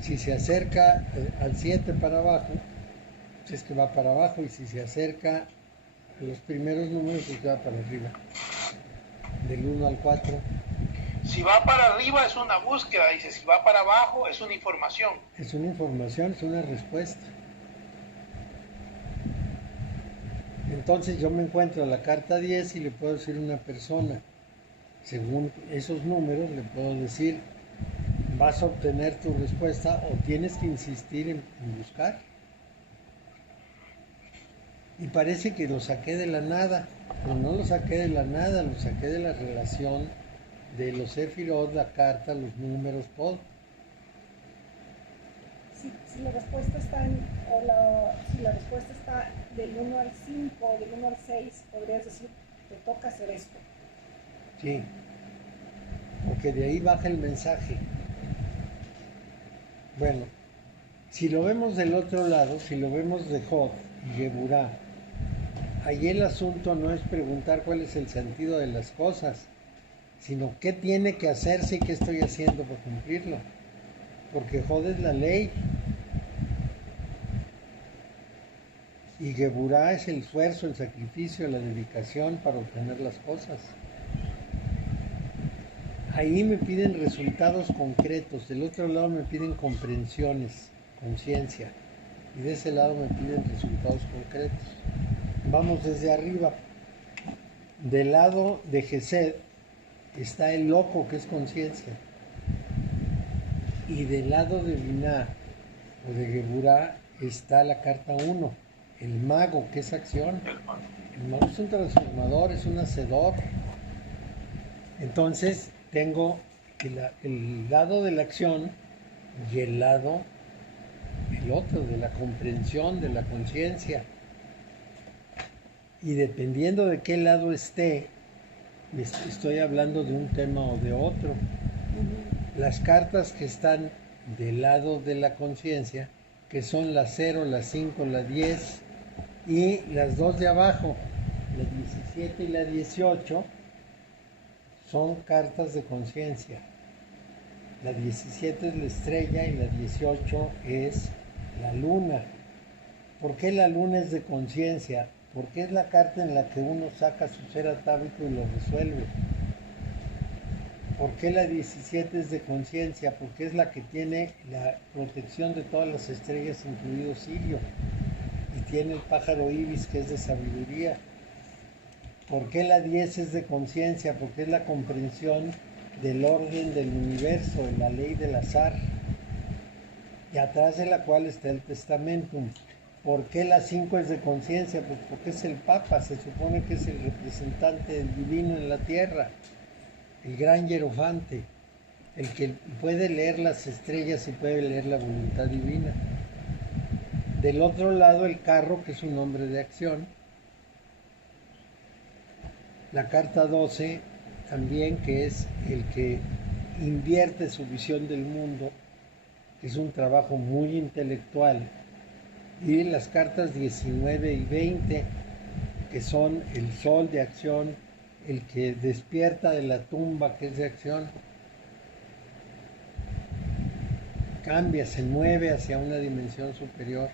Si se acerca al 7 para abajo, pues es que va para abajo, y si se acerca a los primeros números, pues va para arriba. Del 1 al 4. Si va para arriba es una búsqueda, dice, si va para abajo es una información. Es una información, es una respuesta. Entonces yo me encuentro la carta 10 y le puedo decir a una persona, según esos números, le puedo decir, vas a obtener tu respuesta o tienes que insistir en buscar. Y parece que lo saqué de la nada, pero no lo saqué de la nada, lo saqué de la relación de los sefirot, la carta, los números, todo. Si la respuesta está si la respuesta está del 1 al 5, del 1 al 6, podrías decir, te toca hacer esto. Sí, porque de ahí baja el mensaje. Bueno, si lo vemos del otro lado, si lo vemos de Jod y Geburá, ahí el asunto no es preguntar cuál es el sentido de las cosas, sino qué tiene que hacerse y qué estoy haciendo para cumplirlo. Porque Jod es la ley. Y Geburá es el esfuerzo, el sacrificio, la dedicación para obtener las cosas. ahí me piden resultados concretos, del otro lado me piden comprensiones, conciencia, y de ese lado me piden resultados concretos. Vamos desde arriba. Del lado de Gesed está el loco, que es conciencia, y del lado de Binah o de Geburah está la carta 1, el mago, que es acción. El mago es un transformador, es un hacedor. Entonces tengo el lado de la acción y el lado, el otro, de la comprensión, de la conciencia. Y dependiendo de qué lado esté, estoy hablando de un tema o de otro. Las cartas que están del lado de la conciencia, que son la 0, la 5, la 10 y las dos de abajo, la 17 y la 18, son cartas de conciencia. La 17 es la estrella y la 18 es la luna. ¿Por qué la luna es de conciencia? Porque es la carta en la que uno saca su ser atávico y lo resuelve. ¿Por qué la 17 es de conciencia? Porque es la que tiene la protección de todas las estrellas, incluido Sirio. Y tiene el pájaro ibis, que es de sabiduría. ¿Por qué la 10 es de conciencia? Porque es la comprensión del orden del universo, de la ley del azar. Y atrás de la cual está el testamentum. ¿Por qué la 5 es de conciencia? Pues porque es el Papa, se supone que es el representante del divino en la tierra. El gran hierofante, el que puede leer las estrellas y puede leer la voluntad divina. Del otro lado, el carro, que es un hombre de acción. La carta 12 también, que es el que invierte su visión del mundo, es un trabajo muy intelectual. Y las cartas 19 y 20, que son el sol de acción, el que despierta de la tumba, que es de acción, cambia, se mueve hacia una dimensión superior.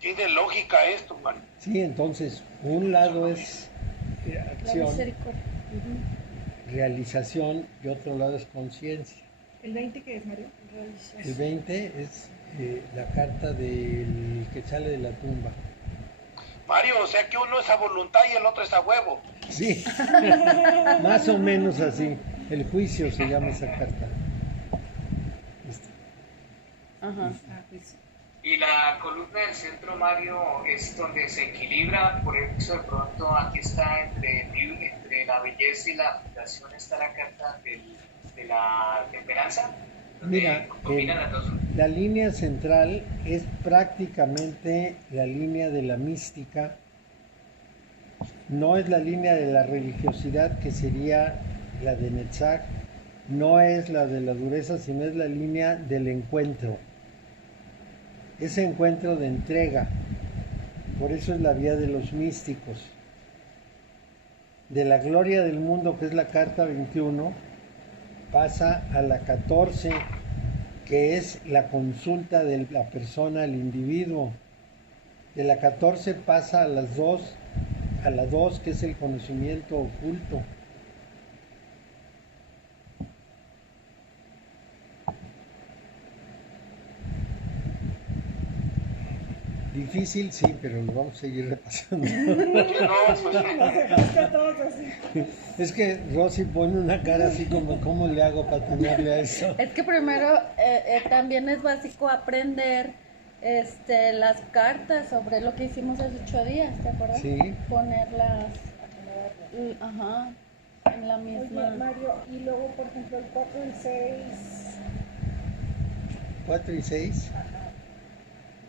Tiene lógica esto, man. Sí, entonces, un lado es La acción, misericordia. realización, y otro lado es conciencia. ¿El 20 qué es, Mario? El 20 es la carta del que sale de la tumba. Mario, o sea que uno es a voluntad y el otro es a huevo. Sí, más o menos así. El juicio se llama esa carta. Ajá. Ah, pues. Y la columna del centro, Mario, es donde se equilibra, por eso de pronto aquí está entre la belleza y la fundación está la carta de la temperanza, donde Mira, combinan las dos. la línea central es prácticamente la línea de la mística, no es la línea de la religiosidad, que sería la de Netzach, no es la de la dureza, sino es la línea del encuentro. Ese encuentro de entrega, por eso es la vía de los místicos. De la gloria del mundo, que es la carta 21, pasa a la 14, que es la consulta de la persona al individuo. De la 14 pasa a las 2, a la 2, que es el conocimiento oculto. Difícil, sí, pero lo vamos a seguir repasando. No, pues, Nos dejaste a todos así. Es que Rosy pone una cara así como, ¿cómo le hago para atinarle a eso? Es que primero también es básico aprender las cartas sobre lo que hicimos hace 8 días, ¿te acuerdas? Sí. Ponerlas, ajá, en la Oye, misma. Mario, y luego, por ejemplo, el 4 y 6, 4 y 6.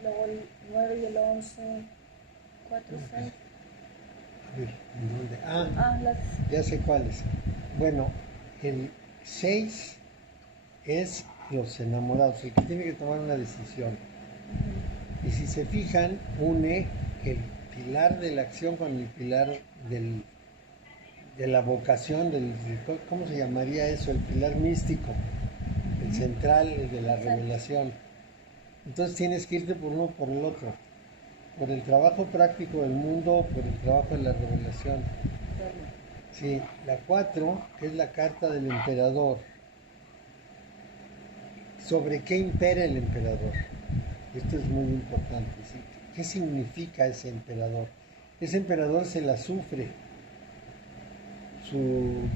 luego el 9 y el 11. 4, 6. A ver, ¿en dónde? Ah, Ya sé cuáles. Bueno, el 6 es los enamorados, el que tiene que tomar una decisión. Y si se fijan, une el pilar de la acción con el pilar de la vocación, ¿cómo se llamaría eso? El pilar místico, el central, el de la revelación. Entonces tienes que irte por uno o por el otro, por el trabajo práctico del mundo o por el trabajo de la revelación. Sí, la 4, que es la carta del emperador. ¿Sobre qué impera el emperador? Esto es muy importante. ¿Sí? ¿Qué significa ese emperador? Ese emperador se la sufre. Sus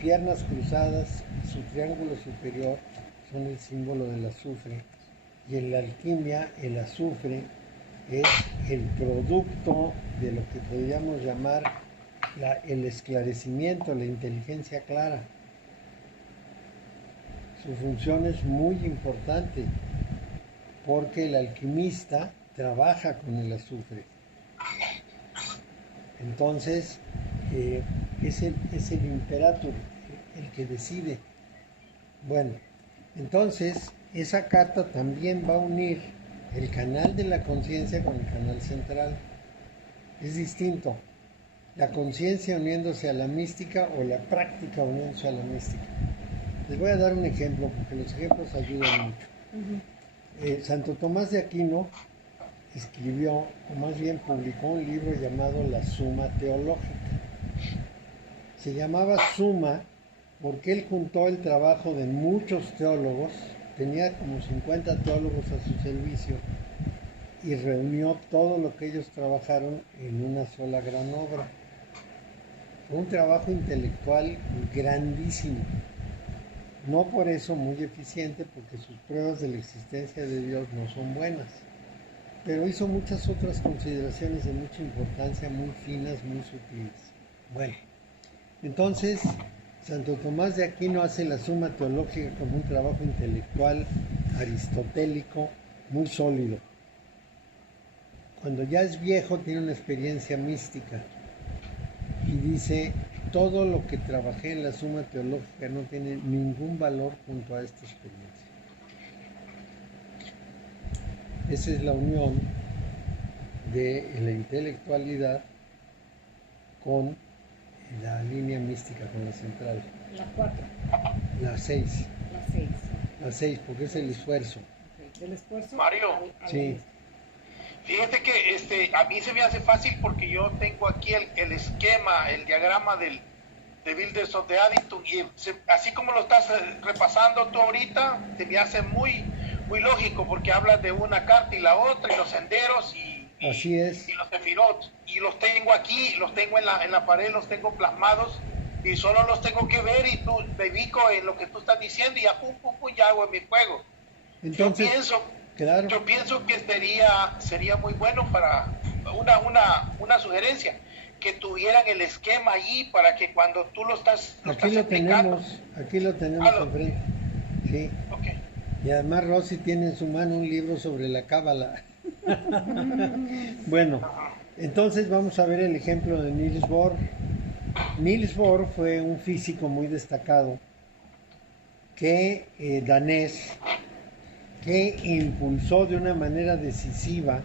piernas cruzadas, su triángulo superior son el símbolo del azufre. Y en la alquimia el azufre es el producto de lo que podríamos llamar el esclarecimiento, la inteligencia clara. Su función es muy importante porque el alquimista trabaja con el azufre. Entonces, es el imperator el que decide. Bueno, entonces esa carta también va a unir el canal de la conciencia con el canal central. Es distinto. La conciencia uniéndose a la mística o la práctica uniéndose a la mística. Les voy a dar un ejemplo porque los ejemplos ayudan mucho. Santo Tomás de Aquino escribió, o más bien publicó un libro llamado La Suma Teológica. Se llamaba Suma porque él juntó el trabajo de muchos teólogos, tenía como 50 teólogos a su servicio, y reunió todo lo que ellos trabajaron en una sola gran obra. Fue un trabajo intelectual grandísimo. No por eso muy eficiente, porque sus pruebas de la existencia de Dios no son buenas. Pero hizo muchas otras consideraciones de mucha importancia, muy finas, muy sutiles. Bueno, entonces Santo Tomás de Aquino hace la Suma Teológica como un trabajo intelectual aristotélico muy sólido. Cuando ya es viejo tiene una experiencia mística y dice: todo lo que trabajé en la Suma Teológica no tiene ningún valor junto a esta experiencia. Esa es la unión de la intelectualidad con la línea mística, con la central. La 4, La 6. la 6. La 6, porque es el esfuerzo. Okay. Del esfuerzo Mario. Sí. Fíjate que a mí se me hace fácil porque yo tengo aquí el esquema, el diagrama de Builders of the Addington, y así como lo estás repasando tú ahorita, se me hace muy lógico porque hablas de una carta y la otra, y los senderos Así es. y los sefirot, y los tengo aquí, los tengo en la pared, los tengo plasmados, y solo los tengo que ver, y tú me ubico en lo que tú estás diciendo y ya pum, ya hago en mi juego. Entonces, Yo pienso que sería muy bueno para una sugerencia, que tuvieran el esquema allí para que cuando tú lo estás explicando. Aquí lo tenemos enfrente. Sí. Okay. Y además Rosy tiene en su mano un libro sobre la cábala. Bueno, entonces vamos a ver el ejemplo de Niels Bohr. Niels Bohr fue un físico muy destacado danés, que impulsó de una manera decisiva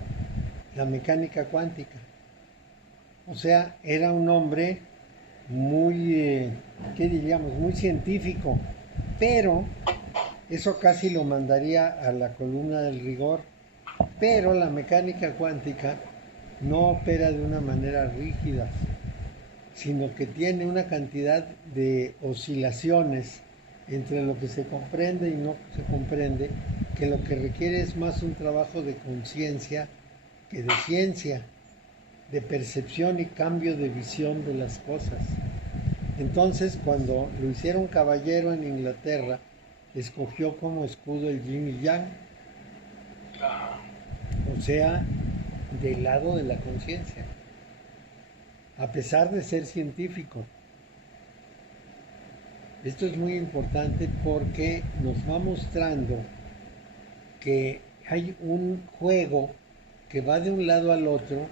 la mecánica cuántica. O sea, era un hombre muy, ¿qué diríamos? Muy científico, pero eso casi lo mandaría a la columna del rigor. Pero la mecánica cuántica no opera de una manera rígida, sino que tiene una cantidad de oscilaciones entre lo que se comprende y no se comprende, que lo que requiere es más un trabajo de conciencia que de ciencia, de percepción y cambio de visión de las cosas. Entonces, cuando lo hicieron caballero en Inglaterra, escogió como escudo el yin y yang, o sea, del lado de la conciencia, a pesar de ser científico. Esto es muy importante porque nos va mostrando que hay un juego que va de un lado al otro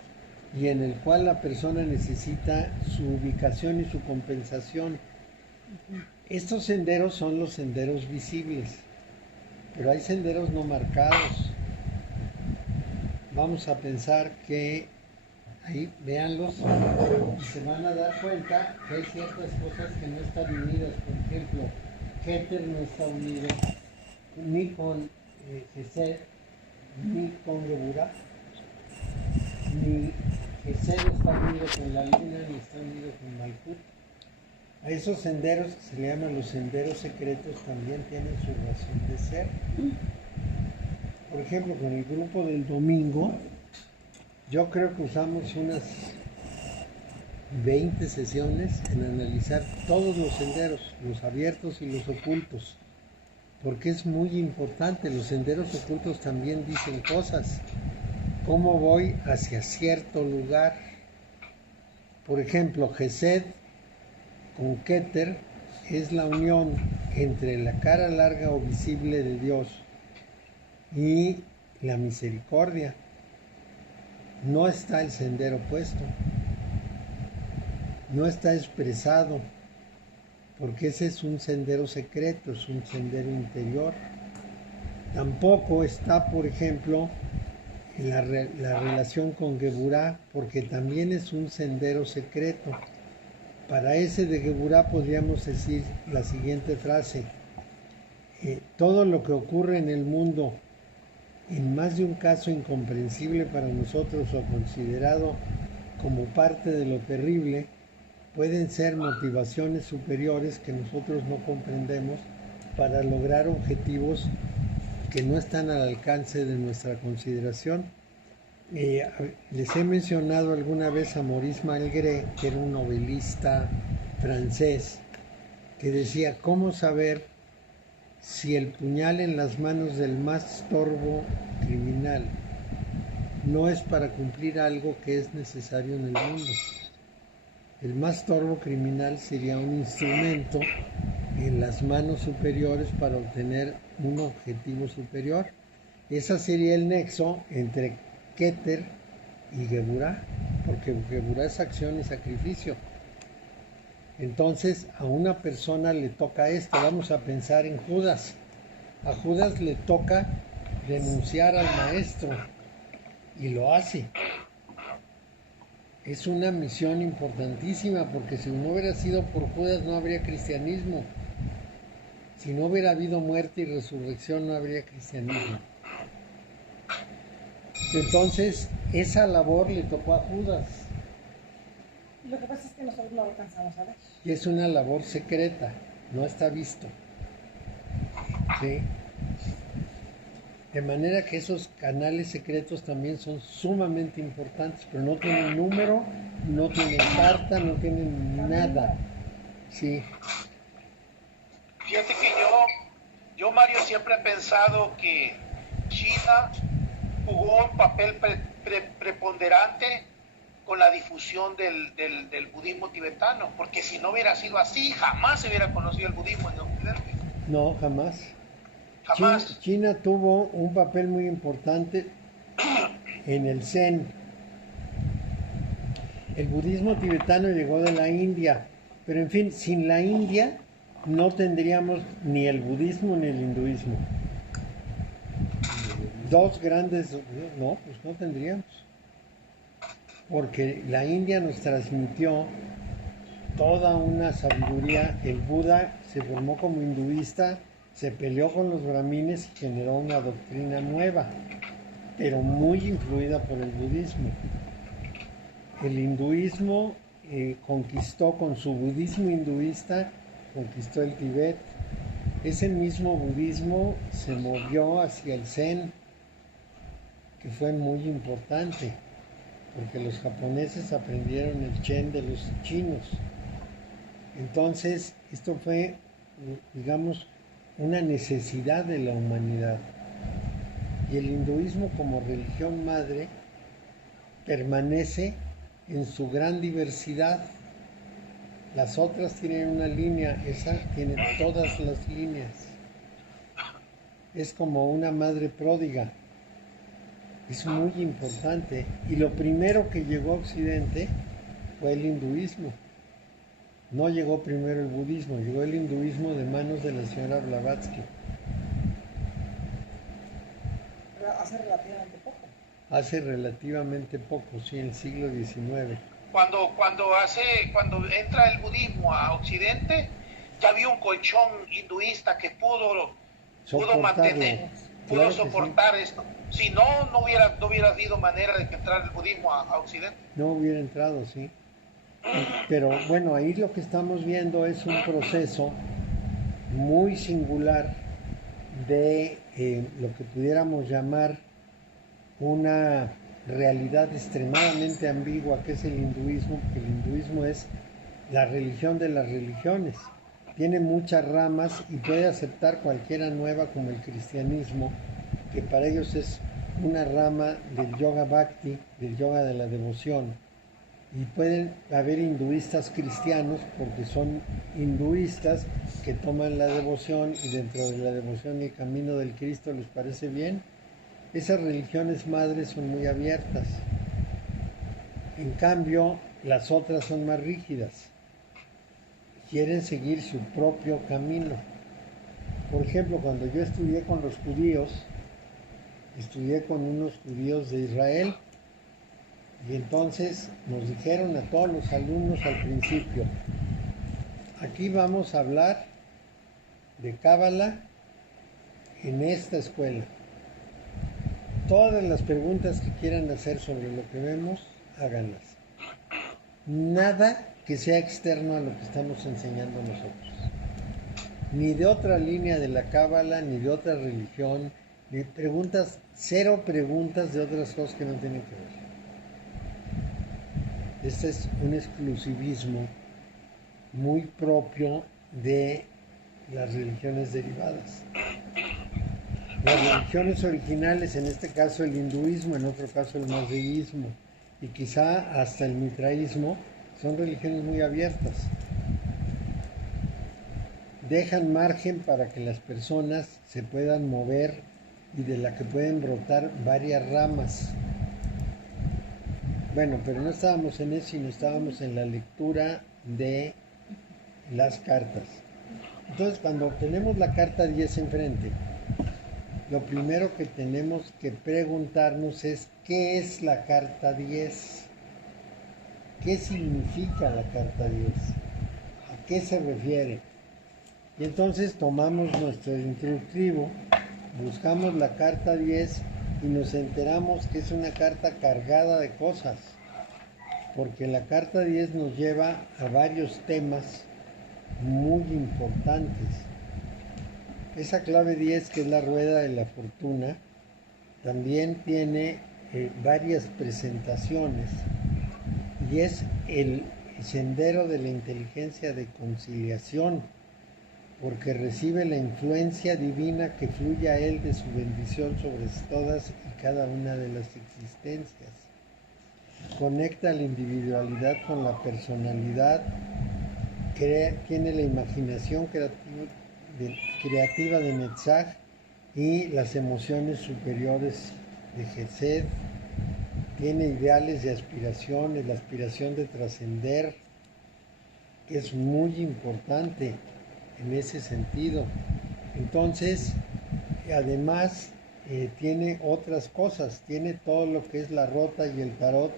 y en el cual la persona necesita su ubicación y su compensación. Estos senderos son los senderos visibles, pero hay senderos no marcados. Vamos a pensar que ahí, véanlos, y se van a dar cuenta que hay ciertas cosas que no están unidas. Por ejemplo, Keter no está unido ni con Gesed, ni con Geburah, ni Gesed está unido con la luna, ni está unido con Malkut. A esos senderos que se le llaman los senderos secretos también tienen su razón de ser. Por ejemplo, con el grupo del domingo, yo creo que usamos unas 20 sesiones en analizar todos los senderos, los abiertos y los ocultos, porque es muy importante. Los senderos ocultos también dicen cosas. ¿Cómo voy hacia cierto lugar? Por ejemplo, Gesed con Keter es la unión entre la cara larga o visible de Dios y la misericordia. No está el sendero puesto, no está expresado, porque ese es un sendero secreto, es un sendero interior. Tampoco está, por ejemplo, la relación con Geburá, porque también es un sendero secreto. Para ese de Geburá podríamos decir la siguiente frase: todo lo que ocurre en el mundo, en más de un caso incomprensible para nosotros o considerado como parte de lo terrible, pueden ser motivaciones superiores que nosotros no comprendemos para lograr objetivos que no están al alcance de nuestra consideración. Les he mencionado alguna vez a Maurice Malgré, que era un novelista francés, que decía: ¿cómo saber si el puñal en las manos del más torvo criminal no es para cumplir algo que es necesario en el mundo? El más torvo criminal sería un instrumento en las manos superiores para obtener un objetivo superior. Ese sería el nexo entre Keter y Geburá, porque Geburá es acción y sacrificio. Entonces a una persona le toca esto. Vamos a pensar en Judas. A Judas le toca denunciar al maestro y lo hace. Es una misión importantísima, porque si no hubiera sido por Judas no habría cristianismo. Si no hubiera habido muerte y resurrección no habría cristianismo. Entonces esa labor le tocó a Judas. Lo que pasa es que nosotros no alcanzamos a ver. Y es una labor secreta, no está visto. ¿Sí? De manera que esos canales secretos también son sumamente importantes, pero no tienen número, no tienen carta, no tienen nada. Sí. Fíjate que yo Mario, siempre he pensado que China jugó un papel preponderante con la difusión del budismo tibetano, porque si no hubiera sido así, jamás se hubiera conocido el budismo en Occidente. No, jamás. Jamás. China tuvo un papel muy importante en el Zen. El budismo tibetano llegó de la India, pero en fin, sin la India no tendríamos ni el budismo ni el hinduismo. Dos grandes, no, pues no tendríamos. Porque la India nos transmitió toda una sabiduría. El Buda se formó como hinduista, se peleó con los brahmines y generó una doctrina nueva, pero muy influida por el budismo. El hinduismo conquistó con su budismo hinduista, conquistó el Tíbet. Ese mismo budismo se movió hacia el Zen, que fue muy importante, porque los japoneses aprendieron el Chen de los chinos. Entonces, esto fue, digamos, una necesidad de la humanidad. Y el hinduismo como religión madre permanece en su gran diversidad. Las otras tienen una línea, esa tiene todas las líneas. Es como una madre pródiga. Es muy importante. Y lo primero que llegó a Occidente fue el hinduismo. No llegó primero el budismo, llegó el hinduismo de manos de la señora Blavatsky. Hace relativamente poco. Hace relativamente poco, sí, en el siglo XIX. Cuando entra el budismo a Occidente, ya había un colchón hinduista que pudo mantener, pudo soportar esto. Si no hubiera habido manera de que entrara el budismo a Occidente. No hubiera entrado, sí. Pero bueno, ahí lo que estamos viendo es un proceso muy singular de lo que pudiéramos llamar una realidad extremadamente ambigua que es el hinduismo, porque el hinduismo es la religión de las religiones. Tiene muchas ramas y puede aceptar cualquiera nueva, como el cristianismo, que para ellos es una rama del yoga bhakti, del yoga de la devoción. Y pueden haber hinduistas cristianos porque son hinduistas que toman la devoción y dentro de la devoción y el camino del Cristo les parece bien. Esas religiones madres son muy abiertas. En cambio, las otras son más rígidas. Quieren seguir su propio camino. Por ejemplo, cuando yo estudié con los judíos, estudié con unos judíos de Israel, y entonces nos dijeron a todos los alumnos al principio, aquí vamos a hablar de Cábala en esta escuela. Todas las preguntas que quieran hacer sobre lo que vemos, háganlas. Nada que sea externo a lo que estamos enseñando nosotros. Ni de otra línea de la Cábala, ni de otra religión, ni preguntas, cero preguntas de otras cosas que no tienen que ver. Este es un exclusivismo muy propio de las religiones derivadas. Las religiones originales, en este caso el hinduismo, en otro caso el mazdeísmo y quizá hasta el mitraísmo, son religiones muy abiertas. Dejan margen para que las personas se puedan mover y de la que pueden brotar varias ramas. Bueno, pero no estábamos en eso, sino estábamos en la lectura de las cartas. Entonces, cuando tenemos la carta 10 enfrente, lo primero que tenemos que preguntarnos es ¿qué es la carta 10? ¿Qué significa la carta 10? ¿A qué se refiere? Y entonces tomamos nuestro instructivo, buscamos la carta 10 y nos enteramos que es una carta cargada de cosas, porque la carta 10 nos lleva a varios temas muy importantes. Esa clave 10, que es la rueda de la fortuna, también tiene varias presentaciones y es el sendero de la inteligencia de conciliación, porque recibe la influencia divina que fluye a él de su bendición sobre todas y cada una de las existencias. Conecta la individualidad con la personalidad, tiene la imaginación creativa de Netzach y las emociones superiores de Gesed, tiene ideales y aspiraciones, la aspiración de trascender, que es muy importante en ese sentido. Entonces, además, tiene otras cosas, tiene todo lo que es la rota y el tarot,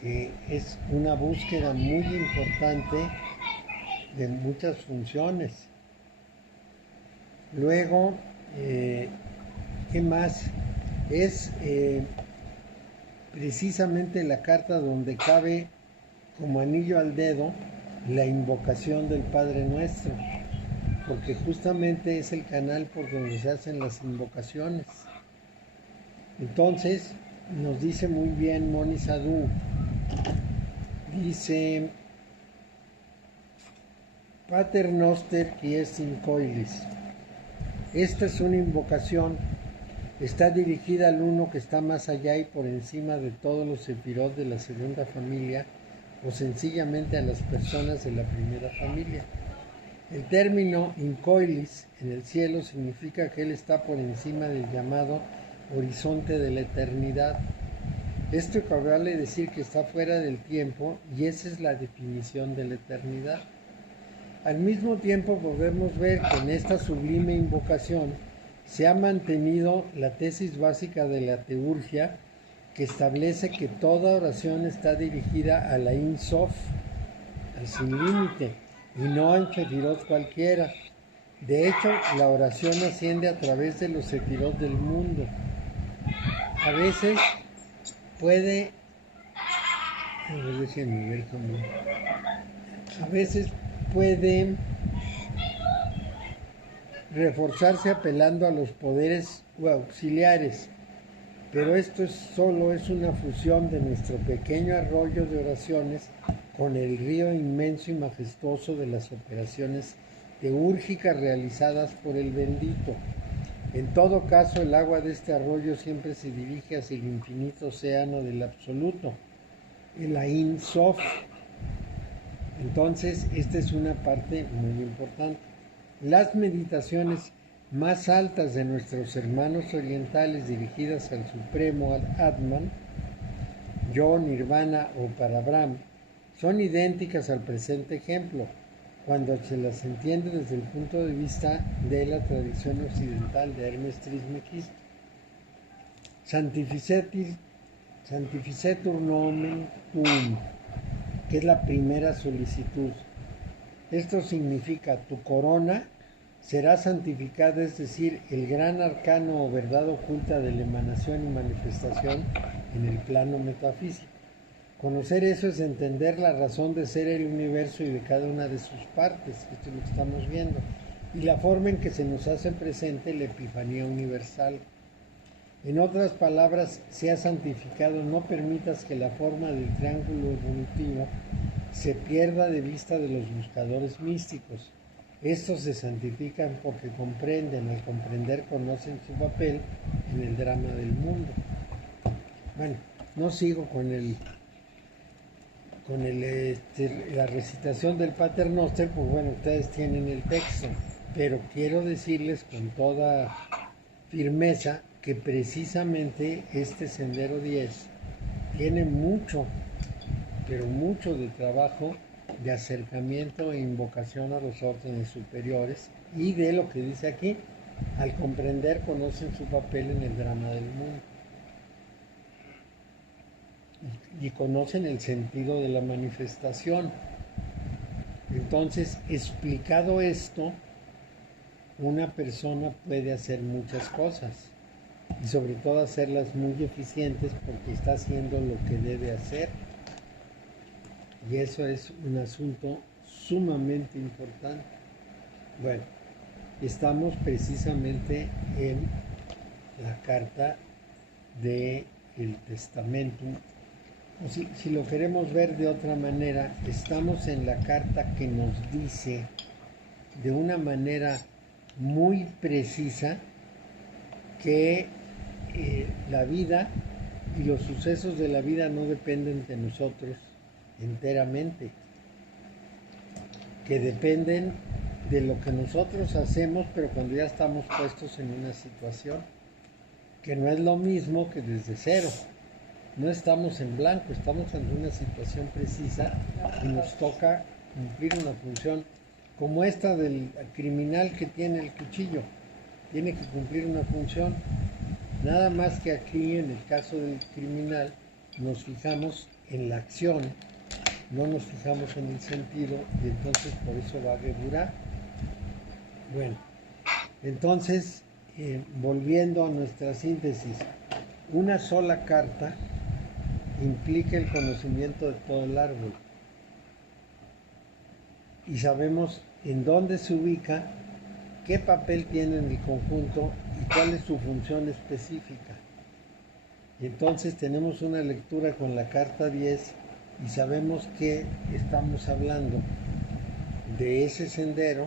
que es una búsqueda muy importante de muchas funciones. Luego, ¿qué más? Es precisamente la carta donde cabe como anillo al dedo la invocación del Padre Nuestro, porque justamente es el canal por donde se hacen las invocaciones. Entonces, nos dice muy bien Moni Sadhu, dice: Pater Noster qui est in coelis. Esta es una invocación, está dirigida al uno que está más allá y por encima de todos los sefirot de la segunda familia, o sencillamente a las personas de la primera familia. El término in coelis en el cielo significa que él está por encima del llamado horizonte de la eternidad. Esto equivale a decir que está fuera del tiempo, y esa es la definición de la eternidad. Al mismo tiempo podemos ver que en esta sublime invocación se ha mantenido la tesis básica de la teurgia, que establece que toda oración está dirigida a la Ein Sof, al sin límite, y no a un sefirot cualquiera. De hecho, la oración asciende a través de los sefirot del mundo. A veces puede A ver, déjenme ver cómo. A veces puede reforzarse apelando a los poderes o auxiliares, pero esto solo es una fusión de nuestro pequeño arroyo de oraciones con el río inmenso y majestuoso de las operaciones teúrgicas realizadas por el bendito. En todo caso, el agua de este arroyo siempre se dirige hacia el infinito océano del absoluto, el Ein Sof. Entonces, esta es una parte muy importante. Las meditaciones más altas de nuestros hermanos orientales dirigidas al Supremo Atman, Yo, Nirvana o Parabrahma, son idénticas al presente ejemplo, cuando se las entiende desde el punto de vista de la tradición occidental de Hermes Trismegisto. Sanctificetur nomen tuum, que es la primera solicitud. Esto significa tu corona será santificada, es decir, el gran arcano o verdad oculta de la emanación y manifestación en el plano metafísico. Conocer eso es entender la razón de ser el universo y de cada una de sus partes, esto es lo que estamos viendo, y la forma en que se nos hace presente la epifanía universal. En otras palabras, sea santificado, no permitas que la forma del triángulo evolutivo se pierda de vista de los buscadores místicos. Estos se santifican porque comprenden, al comprender conocen su papel en el drama del mundo. Bueno, no sigo con la recitación del Pater Noster, pues bueno, ustedes tienen el texto, pero quiero decirles con toda firmeza que precisamente este Sendero 10 tiene mucho, pero mucho de trabajo de acercamiento e invocación a los órdenes superiores, y de lo que dice aquí, al comprender conocen su papel en el drama del mundo y conocen el sentido de la manifestación. Entonces, explicado esto, una persona puede hacer muchas cosas y sobre todo hacerlas muy eficientes porque está haciendo lo que debe hacer. Y eso es un asunto sumamente importante. Bueno, estamos precisamente en la carta del Testamentum. O si lo queremos ver de otra manera, estamos en la carta que nos dice de una manera muy precisa que la vida y los sucesos de la vida no dependen de nosotros enteramente, que dependen de lo que nosotros hacemos, pero cuando ya estamos puestos en una situación, que no es lo mismo que desde cero. No estamos en blanco, estamos ante una situación precisa y nos toca cumplir una función como esta del criminal que tiene el cuchillo. Tiene que cumplir una función. Nada más que aquí, en el caso del criminal, nos fijamos en la acción, no nos fijamos en el sentido, y entonces por eso va a regular. Bueno, entonces, volviendo a nuestra síntesis, una sola carta implica el conocimiento de todo el árbol y sabemos en dónde se ubica, qué papel tiene en el conjunto y cuál es su función específica. Y entonces tenemos una lectura con la carta 10 y sabemos que estamos hablando de ese sendero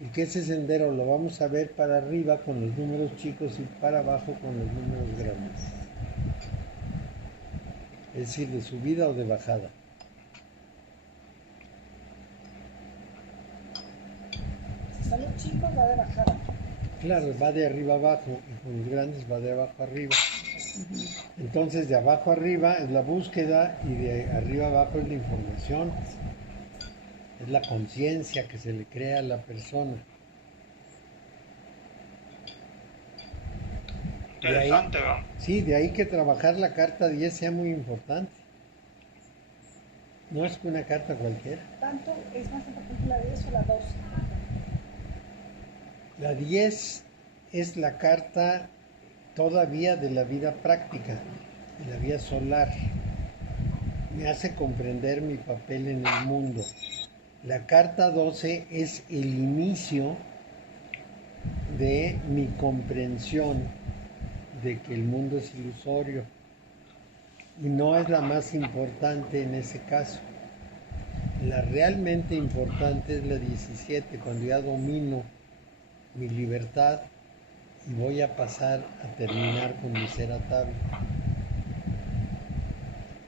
y que ese sendero lo vamos a ver para arriba con los números chicos y para abajo con los números grandes. Es decir, de subida o de bajada. Si son los chicos, va de bajada. Claro, va de arriba abajo y con los grandes va de abajo arriba. Entonces, de abajo arriba es la búsqueda y de arriba abajo es la información. Es la conciencia que se le crea a la persona. Interesante, ¿verdad? Sí, de ahí que trabajar la carta 10 sea muy importante. No es que una carta cualquiera. Tanto es más importante la 10 o la 12. La 10 es la carta todavía de la vida práctica, de la vida solar. me hace comprender mi papel en el mundo. La carta 12 es el inicio de mi comprensión de que el mundo es ilusorio y no es la más importante en ese caso. La realmente importante es la 17, cuando ya domino mi libertad y voy a pasar a terminar con mi ser atable.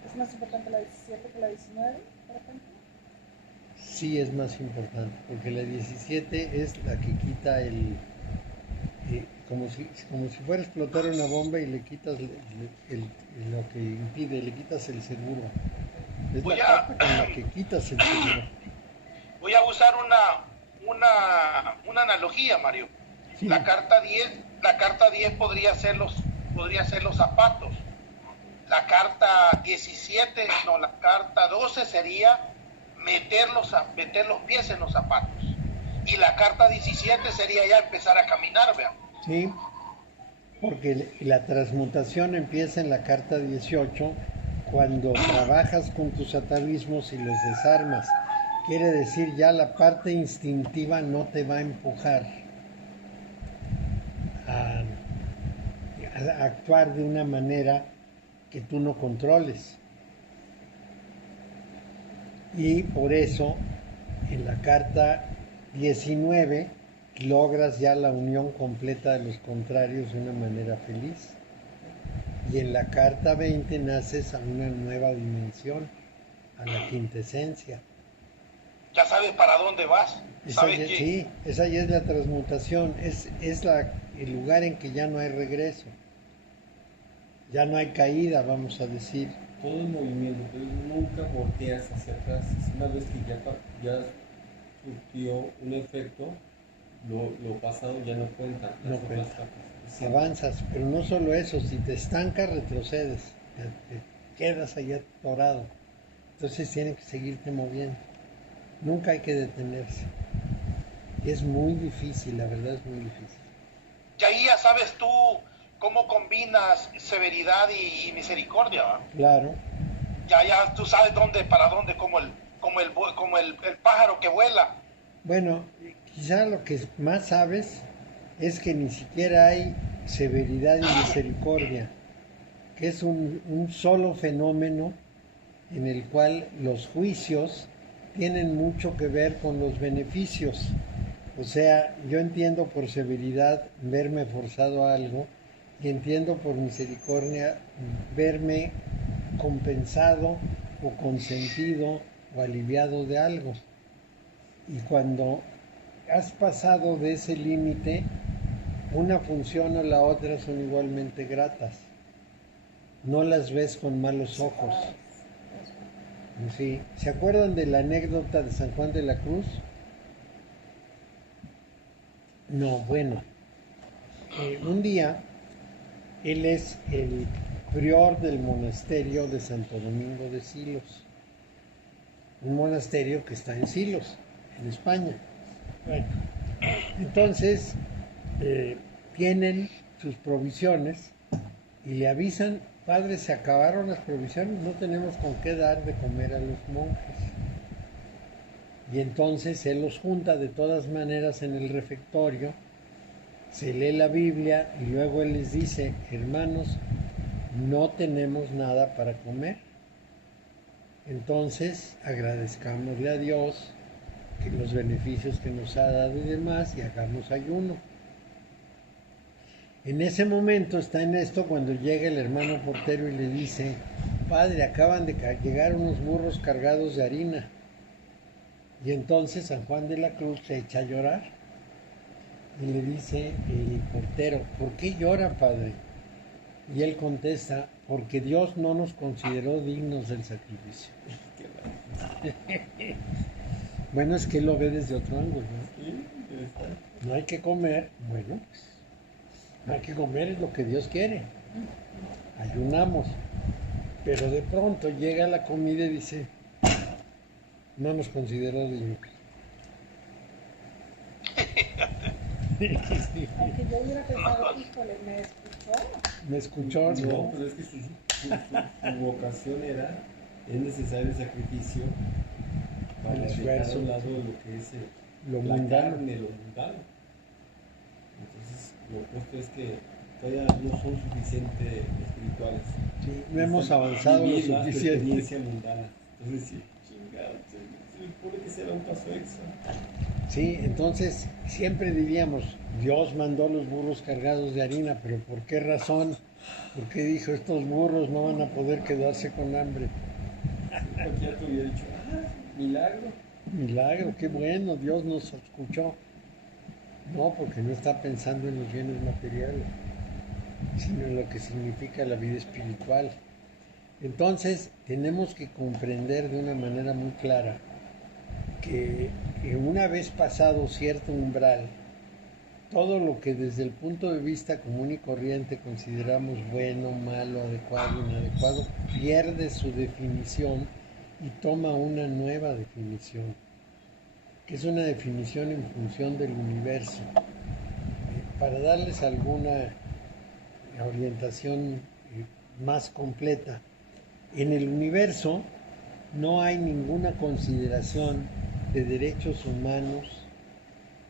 ¿Es más importante la 17 que la 19, por ejemplo? Sí, es más importante, porque la 17 es la que quita como si fuera a explotar una bomba y le quitas lo que impide, le quitas el seguro. Es la carta con la que quitas el seguro. Voy a usar una analogía, Mario. Sí. La carta 10 podría ser los zapatos. La carta 17, no, la carta 12 sería meter los pies en los zapatos. Y la carta 17 sería ya empezar a caminar, vean. Sí, porque la transmutación empieza en la carta 18 cuando trabajas con tus atavismos y los desarmas. Quiere decir, ya la parte instintiva no te va a empujar a actuar de una manera que tú no controles. Y por eso en la carta 19 logras ya la unión completa de los contrarios de una manera feliz. Y en la carta 20 naces a una nueva dimensión, a la quintesencia. Ya sabes para dónde vas. Sí, esa ya es la transmutación, es el lugar en que ya no hay regreso. Ya no hay caída, vamos a decir. Todo el movimiento, entonces nunca volteas hacia atrás. Una vez que ya surtió un efecto, lo pasado ya no cuenta. No cuenta. Avanzas, pero no solo eso, si te estancas, retrocedes, te quedas allá atorado. Entonces tienes que seguirte moviendo. Nunca hay que detenerse. Y es muy difícil, la verdad es muy difícil. Y ahí ya sabes tú cómo combinas severidad y misericordia, ¿va? Claro. Ya tú sabes para dónde, como el pájaro que vuela. Bueno, quizá lo que más sabes es que ni siquiera hay severidad y misericordia, que es un solo fenómeno en el cual los juicios tienen mucho que ver con los beneficios. O sea, yo entiendo por severidad verme forzado a algo y entiendo por misericordia verme compensado o consentido o aliviado de algo. Y cuando has pasado de ese límite, una función o la otra son igualmente gratas. No las ves con malos ojos. Sí. ¿Se acuerdan de la anécdota de San Juan de la Cruz? No, bueno. Un día, él es el prior del monasterio de Santo Domingo de Silos. Un monasterio que está en Silos, en España. Bueno, entonces tienen sus provisiones y le avisan: padre, se acabaron las provisiones, no tenemos con qué dar de comer a los monjes. Y entonces él los junta de todas maneras en el refectorio, se lee la Biblia y luego él les dice: hermanos, no tenemos nada para comer. Entonces agradezcámosle a Dios que los beneficios que nos ha dado y demás, y hagamos ayuno. En ese momento está en esto cuando llega el hermano portero y le dice: padre, acaban de llegar unos burros cargados de harina. Y entonces San Juan de la Cruz se echa a llorar y le dice el portero: ¿por qué llora, padre? Y él contesta: porque Dios no nos consideró dignos del sacrificio. Bueno, es que él lo ve desde otro ángulo, ¿no? No hay que comer, bueno, pues no hay que comer, es lo que Dios quiere. Ayunamos. Pero de pronto llega la comida y dice: no nos consideró dignos. Aunque yo hubiera pensado, híjole, ¿me escuchó? Me escuchó, No, ¿no? pero es que su vocación era es necesario el sacrificio para El dejar a esfuerzo. un lado lo que es Lo la mundano. carne, lo mundano. Entonces, lo opuesto es que todavía no son suficientemente espirituales. Sí, no hemos avanzado lo Vivir la suficiente. experiencia mundana. Entonces, sí, chingado, se supone que será un paso extra. Sí, entonces siempre diríamos, Dios mandó los burros cargados de harina, pero ¿por qué razón? ¿Por qué dijo, estos burros no van a poder quedarse con hambre? Cualquiera te hubiera dicho, milagro. Milagro, qué bueno, Dios nos escuchó. No, porque no está pensando en los bienes materiales, sino en lo que significa la vida espiritual. Entonces, tenemos que comprender de una manera muy clara que una vez pasado cierto umbral, todo lo que desde el punto de vista común y corriente consideramos bueno, malo, adecuado, inadecuado, pierde su definición y toma una nueva definición, que es una definición en función del universo. Para darles alguna orientación más completa, en el universo no hay ninguna consideración de derechos humanos,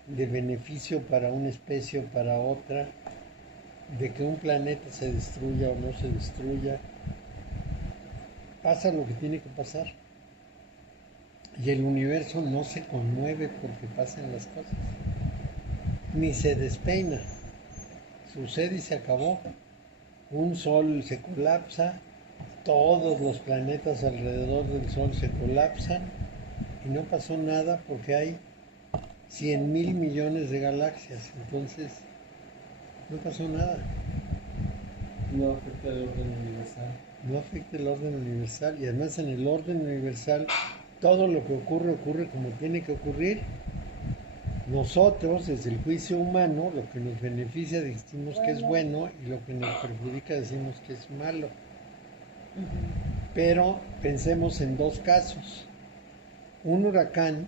de beneficio para una especie o para otra, de que un planeta se destruya o no se destruya. Pasa lo que tiene que pasar. Y el universo no se conmueve porque pasen las cosas, ni se despeina. Sucede y se acabó. Un sol se colapsa, todos los planetas alrededor del sol se colapsan y no pasó nada porque hay 100,000 millones de galaxias. Entonces, no pasó nada. No afecta el orden universal. No afecta el orden universal. Y además en el orden universal todo lo que ocurre, ocurre como tiene que ocurrir. Nosotros, desde el juicio humano, lo que nos beneficia decimos que es bueno y lo que nos perjudica decimos que es malo. Pero pensemos en dos casos. Un huracán,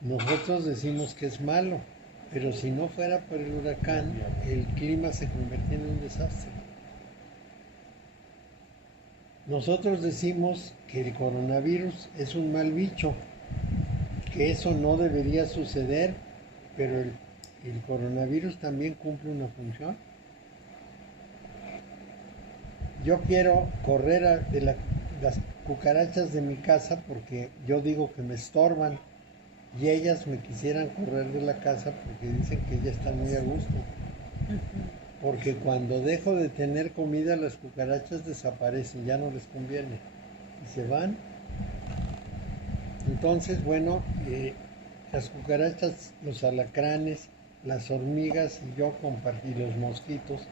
nosotros decimos que es malo, pero si no fuera por el huracán, el clima se convertiría en un desastre. Nosotros decimos que el coronavirus es un mal bicho, que eso no debería suceder, pero el coronavirus también cumple una función. Yo quiero correr de las cucarachas de mi casa porque yo digo que me estorban y ellas me quisieran correr de la casa porque dicen que ya están muy a gusto. Porque cuando dejo de tener comida las cucarachas desaparecen, ya no les conviene y se van. Entonces, bueno, las cucarachas, los alacranes, las hormigas y yo y los mosquitos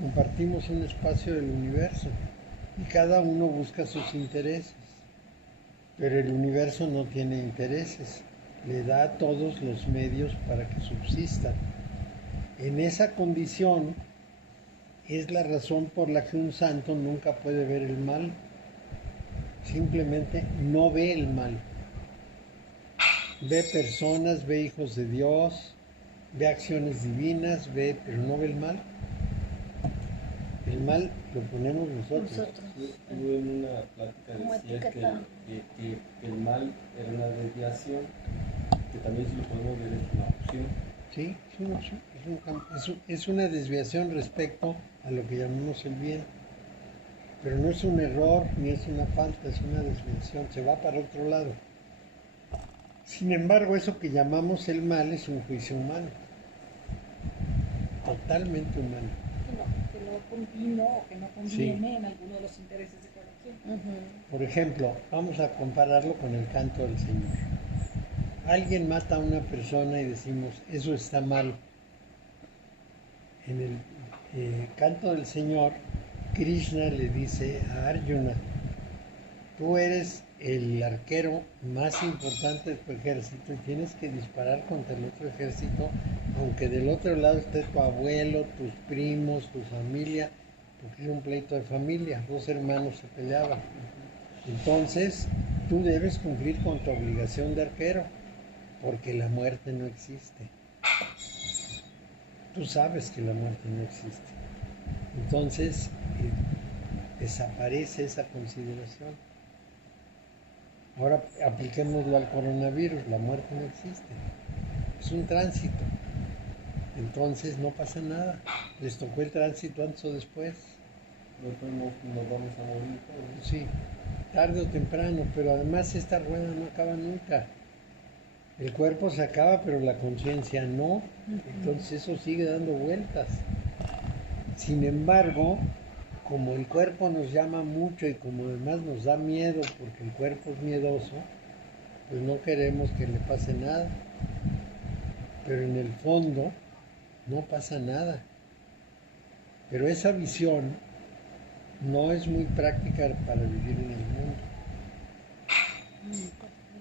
compartimos un espacio del universo y cada uno busca sus intereses, pero el universo no tiene intereses, le da a todos los medios para que subsistan. En esa condición es la razón por la que un santo nunca puede ver el mal, simplemente no ve el mal. Ve personas, ve hijos de Dios, ve acciones divinas, pero no ve el mal. El mal lo ponemos nosotros. Tú en una plática decías que el mal era una desviación, que también si lo podemos ver es una opción. Sí, es una desviación respecto a lo que llamamos el bien. Pero no es un error ni es una falta, es una desviación, se va para otro lado. Sin embargo, eso que llamamos el mal es un juicio humano, totalmente humano. Que no convino o que no conviene en alguno de los intereses de cada quien. Por ejemplo, vamos a compararlo con el canto del Señor. Alguien mata a una persona y decimos, eso está mal. En el canto del Señor, Krishna le dice a Arjuna, tú eres el arquero más importante de tu ejército y tienes que disparar contra el otro ejército, aunque del otro lado esté tu abuelo, tus primos, tu familia, porque es un pleito de familia, dos hermanos se peleaban. Entonces, tú debes cumplir con tu obligación de arquero, porque la muerte no existe. Tú sabes que la muerte no existe. Entonces, desaparece esa consideración. Ahora apliquémoslo al coronavirus, la muerte no existe, es un tránsito. Entonces no pasa nada, les tocó el tránsito antes o después. Nosotros nos vamos a morir todos. Sí, tarde o temprano, pero además esta rueda no acaba nunca. El cuerpo se acaba, pero la conciencia no. Entonces eso sigue dando vueltas. Sin embargo, como el cuerpo nos llama mucho y como además nos da miedo, porque el cuerpo es miedoso, pues no queremos que le pase nada. Pero en el fondo no pasa nada. Pero esa visión no es muy práctica para vivir en el mundo.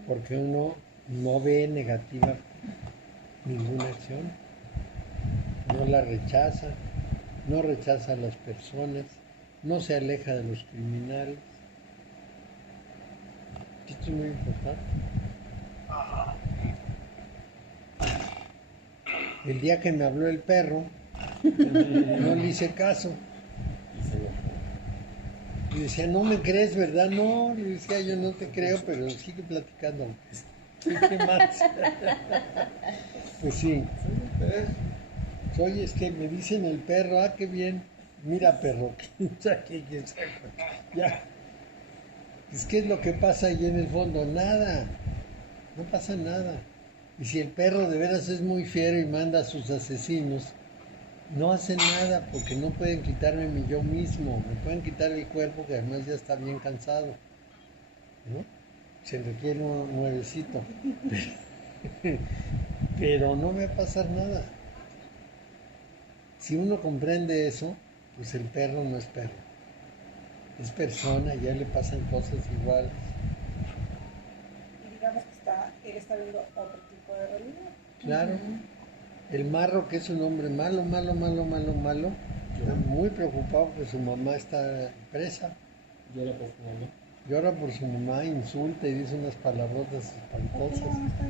Porque uno no ve negativa ninguna acción, no la rechaza, no rechaza a las personas, no se aleja de los criminales. Esto es muy importante. Ajá. El día que me habló el perro, no le hice caso. Y se enojó. Y decía, no me crees, ¿verdad? No, le decía, yo no te creo, pero sigue platicando. ¿Qué más? Pues sí. Oye, es que me dicen el perro, ah, qué bien. Mira, perro, quién sabe. Ya. Es que es lo que pasa ahí en el fondo, nada. No pasa nada. Y si el perro de veras es muy fiero y manda a sus asesinos, no hacen nada porque no pueden quitarme mi yo mismo. Me pueden quitar el cuerpo que además ya está bien cansado, ¿no? Se requiere un nuevecito. Pero no me va a pasar nada. Si uno comprende eso, pues el perro no es perro. Es persona, ya le pasan cosas iguales. Y digamos que él está viendo otro tipo de realidad. Claro. El marro, que es un hombre malo, está muy preocupado porque su mamá está presa. Llora por su mamá. Llora por su mamá, insulta y dice unas palabrotas ¿Por qué la espantosas. mamá está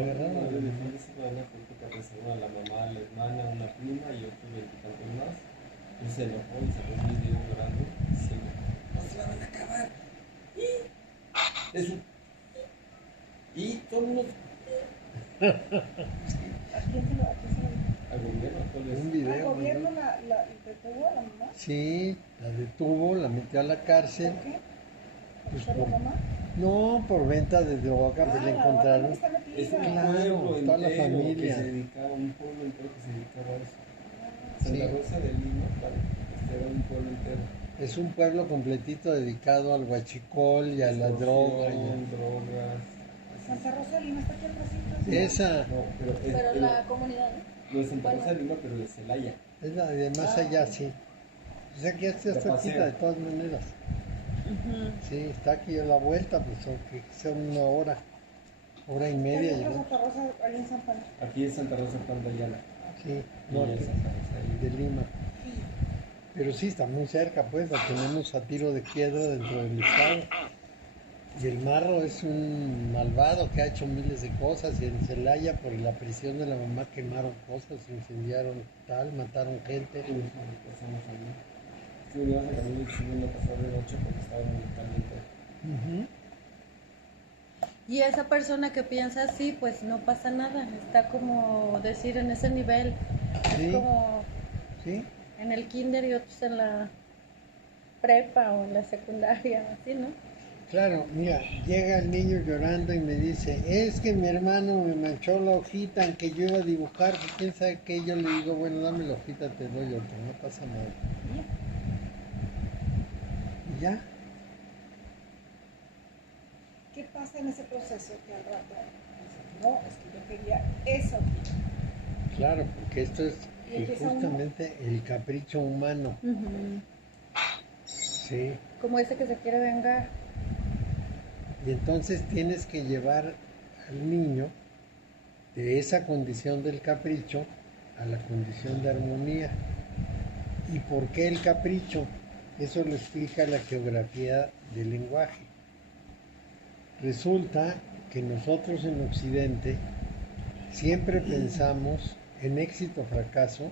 Agarrado. No le defiende su gana porque te reserva a la mamá, a la hermana, a una prima y otros 20 tantos más. Y se enojó y sacó un video llorando diciendo, no se la van a acabar. Eso. Y todo el mundo ¿A quién se lo dijo? al gobierno actual Un ¿El video. gobierno la detuvo a la mamá? Sí, la detuvo, la metió a la cárcel. ¿Por qué? Pues ¿Por la por- mamá? No, por venta de droga, pues la la encontraron. mamá está metida. es un Claro, pueblo toda la entero familia. que se dedicaba, un pueblo entero que se dedicaba a eso. Sí. Santa Rosa de Lima, vale, este era un pueblo entero. Es un pueblo completito dedicado al huachicol y a la droga. Drogas. Santa Rosa de Lima está aquí atrásito. ¿Sí? Esa No, pero Pero la comunidad, ¿no? no es Santa Bueno. Rosa de Lima, pero de Celaya. es la de más allá, sí. O sea que ya está De cerquita paseo. de todas maneras. Sí, está aquí a la vuelta, pues aunque sea una hora y media. ¿Está llegó. Santa Rosa ahí en San Juan? Aquí es Santa Rosa Juan de Ayala. Sí, Y no, ella es Santa Rosa de Lima. Pero sí, está muy cerca, pues, la tenemos a tiro de piedra dentro del estado. Y el marro es un malvado que ha hecho miles de cosas. Y en Celaya, por la prisión de la mamá, quemaron cosas, incendiaron tal, mataron gente. Sí, pasamos ahí. Estuvimos en camino y segundo pasar de noche porque estaba muy caliente. Ujú. Y esa persona que piensa así, pues no pasa nada. Está como decir en ese nivel. Sí. Es como Sí, en el kinder y otros en la prepa o en la secundaria, así, ¿no? claro, mira, llega el niño llorando y me dice, es que mi hermano me manchó la hojita en que yo iba a dibujar, que quién sabe qué. Yo le digo, bueno, dame la hojita, te doy otra, no pasa nada. Y ya, ¿Qué pasa en ese proceso que al rato dices, no, es que yo quería esa hojita? claro, porque esto es Y empieza uno. justamente el capricho humano, ¿sí? Como ese que se quiere vengar. Y entonces tienes que llevar al niño de esa condición del capricho a la condición de armonía. ¿Y por qué el capricho? Eso lo explica la geografía del lenguaje. Resulta que nosotros en Occidente siempre pensamos en éxito, fracaso,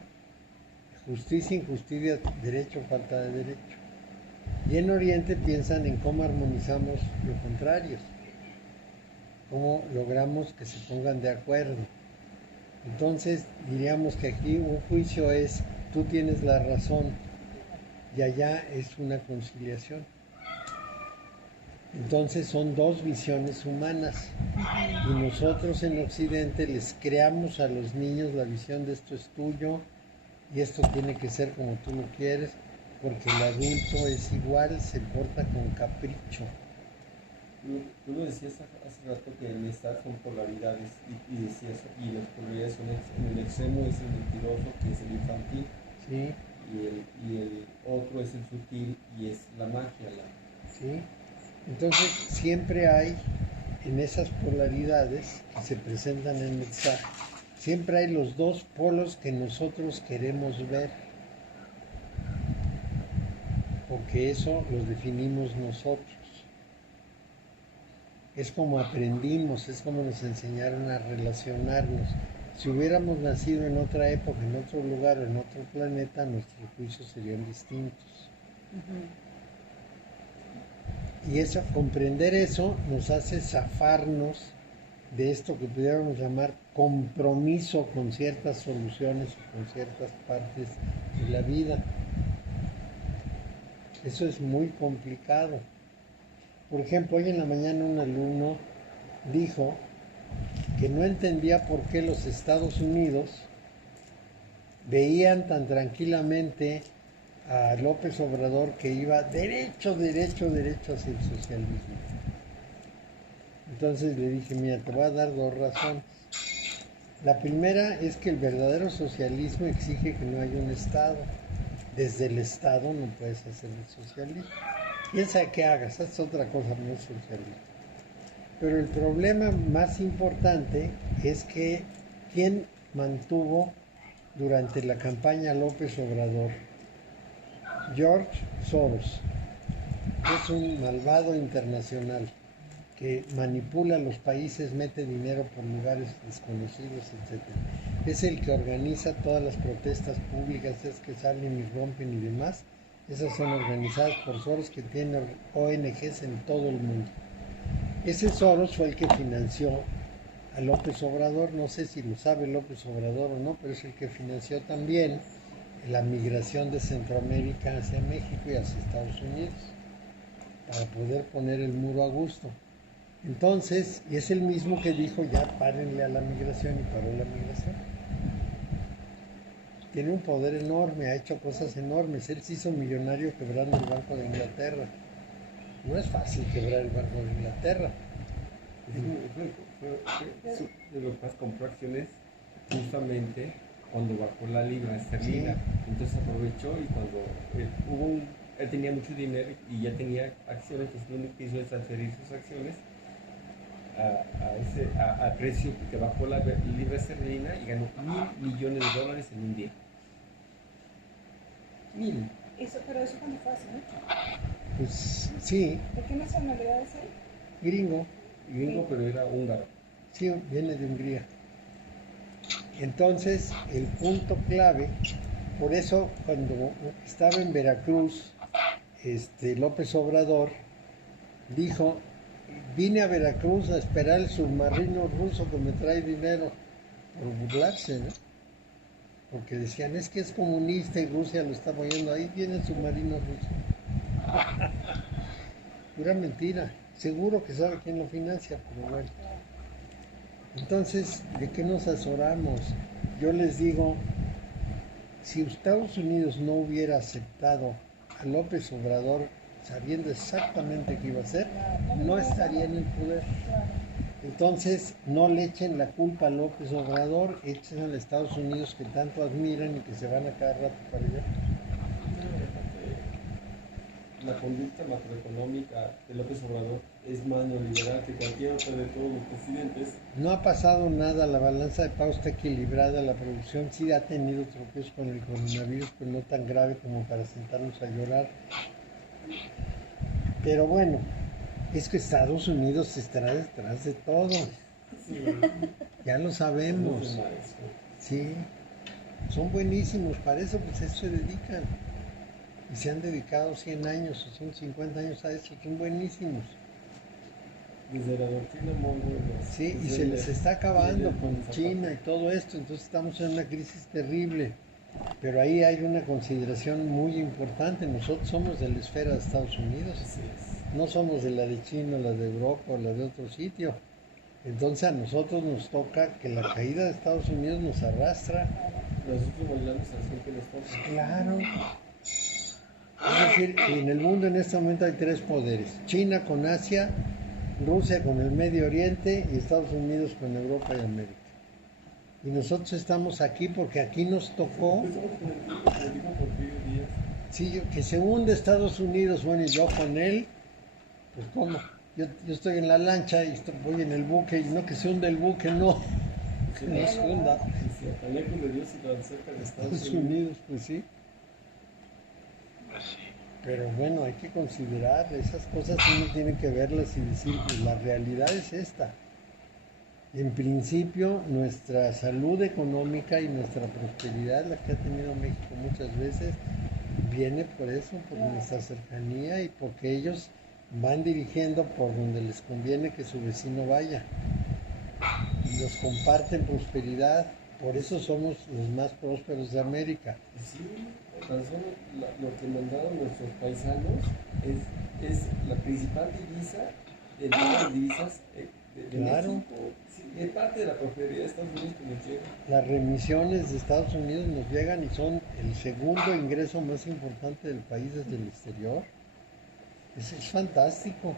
justicia, injusticia, derecho, falta de derecho. Y en Oriente piensan en cómo armonizamos lo contrario, cómo logramos que se pongan de acuerdo. Entonces diríamos que aquí un juicio es tú tienes la razón y allá es una conciliación. Entonces son dos visiones humanas y nosotros en Occidente les creamos a los niños la visión de esto es tuyo y esto tiene que ser como tú lo quieres, porque el adulto es igual, se porta con capricho. Tú lo decías hace rato que en estas son polaridades y decías, y las polaridades son en el extremo es el mentiroso, que es el infantil, ¿Sí? y el otro es el sutil y es la magia. ¿Sí? Entonces siempre hay en esas polaridades que se presentan en el mensaje, siempre hay los dos polos que nosotros queremos ver, porque eso los definimos nosotros. Es como aprendimos, es como nos enseñaron a relacionarnos. Si hubiéramos nacido en otra época, en otro lugar, en otro planeta, nuestros juicios serían distintos. Y eso, comprender eso nos hace zafarnos de esto que pudiéramos llamar compromiso con ciertas soluciones o con ciertas partes de la vida. Eso es muy complicado. Por ejemplo, hoy en la mañana un alumno dijo que no entendía por qué los Estados Unidos veían tan tranquilamente a López Obrador que iba derecho hacia el socialismo. Entonces le dije, mira, te voy a dar dos razones. La primera es que el verdadero socialismo exige que no haya un Estado. Desde el Estado no puedes hacer el socialismo. Piensa que hagas, haz otra cosa, no es socialismo. Pero el problema más importante es que ¿quién mantuvo durante la campaña López Obrador? George Soros, que es un malvado internacional que manipula a los países, mete dinero por lugares desconocidos, etc. Es el que organiza todas las protestas públicas, es que salen y rompen y demás. Esas son organizadas por Soros, que tiene ONGs en todo el mundo. Ese Soros fue el que financió a López Obrador, no sé si lo sabe López Obrador o no, pero es el que financió también la migración de Centroamérica hacia México y hacia Estados Unidos, para poder poner el muro a gusto. Entonces, y es el mismo que dijo, ya párenle a la migración, y paró la migración. Tiene un poder enorme, ha hecho cosas enormes. Él se hizo millonario quebrando el Banco de Inglaterra. No es fácil quebrar el Banco de Inglaterra. De lo que más compró acciones justamente cuando bajó la libra esterlina. Sí. Entonces aprovechó y cuando él tenía mucho dinero y ya tenía acciones, entonces lo único que hizo es transferir sus acciones a precio que bajó la libra esterlina y ganó $1,000 millones en un día. 1,000. Pero eso cuando fue así, ¿no? Pues sí, ¿De qué nacionalidad es él? gringo. Gringo, pero era húngaro. Sí, viene de Hungría. Entonces, el punto clave, por eso cuando estaba en Veracruz, López Obrador dijo, vine a Veracruz a esperar el submarino ruso que me trae dinero, por burlarse, ¿no? Porque decían, es que es comunista y Rusia lo está apoyando, ahí viene el submarino ruso. Pura mentira, seguro que sabe quién lo financia, pero bueno. Entonces, ¿de qué nos azoramos? Yo les digo, si Estados Unidos no hubiera aceptado a López Obrador sabiendo exactamente qué iba a hacer, no estaría en el poder. Entonces, no le echen la culpa a López Obrador, echen a Estados Unidos que tanto admiran y que se van a cada rato para allá. La conducta macroeconómica de López Obrador es más neoliberal que cualquier otra de todos los presidentes. No ha pasado nada, la balanza de pagos está equilibrada, la producción sí ha tenido tropiezos con el coronavirus, pero no tan grave como para sentarnos a llorar. Pero bueno, es que Estados Unidos estará detrás de todo. Sí. Ya lo sabemos. Sí, son buenísimos, para eso pues eso se dedican. y se han dedicado 100 años o 150 años a eso, son buenísimos. Desde la doctrina mongol. Sí, y se les está acabando con China y todo esto, entonces estamos en una crisis terrible. Pero ahí hay una consideración muy importante, nosotros somos de la esfera de Estados Unidos, Así es. no somos de la de China, la de Europa o la de otro sitio. Entonces a nosotros nos toca que la caída de Estados Unidos nos arrastra. Nosotros bailamos así que nos toca. Claro. Es decir, en el mundo en este momento hay tres poderes. China con Asia, Rusia con el Medio Oriente y Estados Unidos con Europa y América. Y nosotros estamos aquí porque aquí nos tocó, sí, que se hunde Estados Unidos, bueno, y yo con él, pues ¿cómo? Yo estoy en la lancha y voy en el buque, y no que se hunde el buque, no, que no se hunda. Lejos de Dios y tan cerca de Estados Unidos, pues sí. Pues sí. Pero bueno, hay que considerar esas cosas, uno tiene que verlas y decir, pues la realidad es esta. En principio, nuestra salud económica y nuestra prosperidad, la que ha tenido México muchas veces, viene por eso, por nuestra cercanía y porque ellos van dirigiendo por donde les conviene que su vecino vaya. Y nos comparten prosperidad, por eso somos los más prósperos de América. Sí, tan solo lo que mandaron nuestros paisanos es la principal divisa, el pago de divisas de Claro. México. Sí, es parte de la prosperidad de Estados Unidos que nos llega. Las remisiones de Estados Unidos nos llegan y son el segundo ingreso más importante del país desde el exterior. Es fantástico.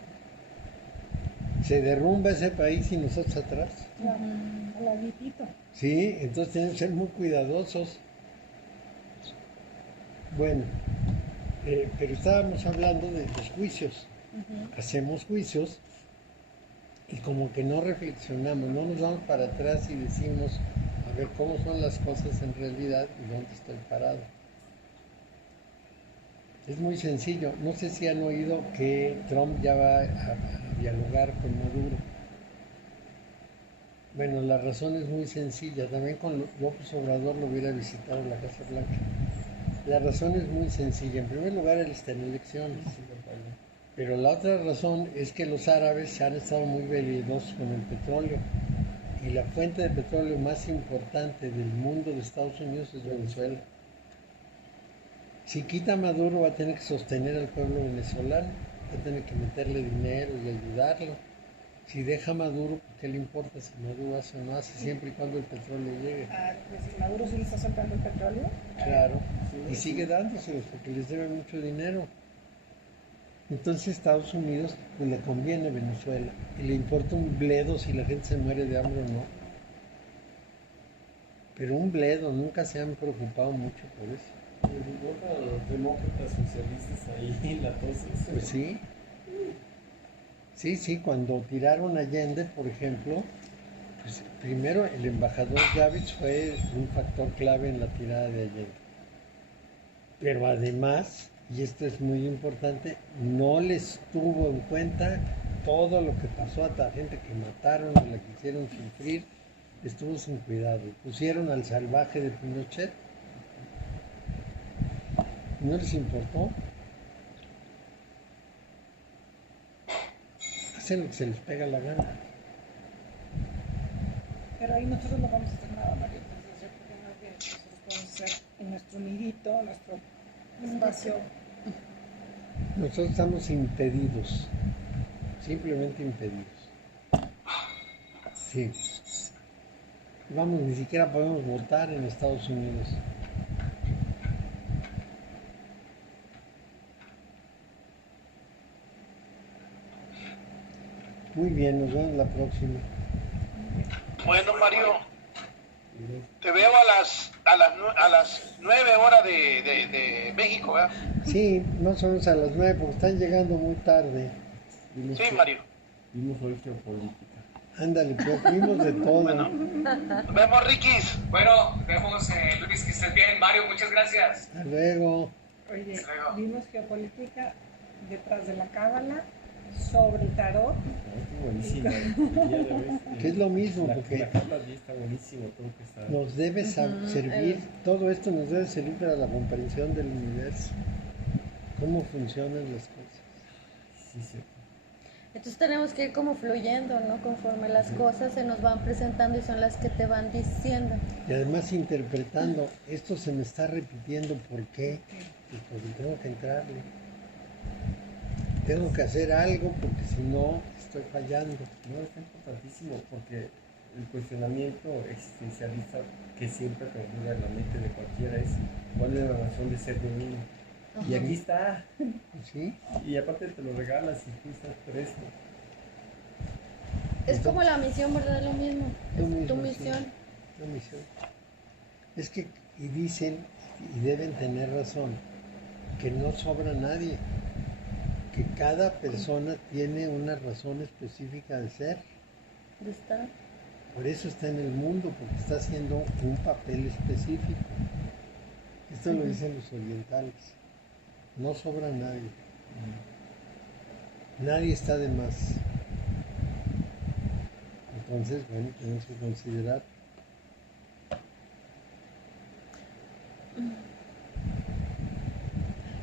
Se derrumba ese país y nosotros atrás. Al laditito. Sí, entonces tenemos que ser muy cuidadosos. Bueno, pero estábamos hablando de los juicios. Hacemos juicios y como que no reflexionamos, no nos vamos para atrás y decimos, a ver cómo son las cosas en realidad y dónde estoy parado. Es muy sencillo. No sé si han oído que Trump ya va a dialogar con Maduro. Bueno, la razón es muy sencilla. También con López Obrador lo hubiera visitado en la Casa Blanca. La razón es muy sencilla. En primer lugar, él está en elecciones. Pero la otra razón es que los árabes han estado muy veleidosos con el petróleo. Y la fuente de petróleo más importante del mundo de Estados Unidos es Venezuela. Si quita Maduro va a tener que sostener al pueblo venezolano, va a tener que meterle dinero y ayudarlo. Si deja Maduro, ¿qué le importa si Maduro hace o no hace, siempre y cuando el petróleo llegue? Pues si Maduro sí le está soltando el petróleo. Claro, y sigue dándoselos porque les debe mucho dinero. Entonces Estados Unidos pues, le conviene Venezuela y le importa un bledo si la gente se muere de hambre o no. Pero un bledo, nunca se han preocupado mucho por eso. Los demócratas socialistas ahí la tos. Pues sí. Sí, cuando tiraron a Allende, por ejemplo, pues primero el embajador Yavitz fue un factor clave en la tirada de Allende. Pero además, y esto es muy importante, no les tuvo en cuenta todo lo que pasó a la gente que mataron o la que hicieron sufrir, estuvo sin cuidado. Pusieron al salvaje de Pinochet. No les importó. Hacen lo que se les pega la gana. Pero ahí nosotros no vamos a hacer nada, María. Entonces yo creo que más bien nosotros podemos hacer en nuestro nidito, nuestro espacio. Nosotros estamos impedidos. Simplemente impedidos. Sí. Vamos, ni siquiera podemos votar en Estados Unidos. Muy bien, nos vemos la próxima. Bueno, Mario, te veo a las 9 horas de México, ¿verdad? Sí, más o menos a las 9, porque están llegando muy tarde. Sí, Mario. Vimos hoy geopolítica. Ándale, pues vimos de todo. Bueno, nos vemos, Riquis. Bueno, vemos, Luis, que estés bien. Mario, muchas gracias. Hasta luego. Oye, Hasta luego. vimos geopolítica detrás de la cábala, sobre el tarot. Está buenísimo. Que es lo mismo, La porque tabla allí está buenísimo todo lo que está. nos debe servir, todo esto nos debe servir para la comprensión del universo. cómo funcionan las cosas. Sí, sí. Entonces tenemos que ir como fluyendo, ¿no? Conforme las cosas se nos van presentando y son las que te van diciendo. Y además interpretando, esto se me está repitiendo, ¿por qué? Pues porque tengo que entrarle. Tengo que hacer algo porque si no estoy fallando. No, es importantísimo porque el cuestionamiento existencialista que siempre perdura en la mente de cualquiera es cuál es la razón de ser de uno. Y aquí está. ¿Sí? Y aparte te lo regalas y tú estás presto. Es como la misión, ¿verdad? Lo mismo. Lo Es tu mismo, sí. misión. La misión. Es que, y dicen, y deben tener razón, que no sobra nadie, que cada persona tiene una razón específica de ser. De estar. Por eso está en el mundo, porque está haciendo un papel específico. Esto lo dicen los orientales. No sobra nadie. Nadie está de más. Entonces, bueno, tenemos que considerar.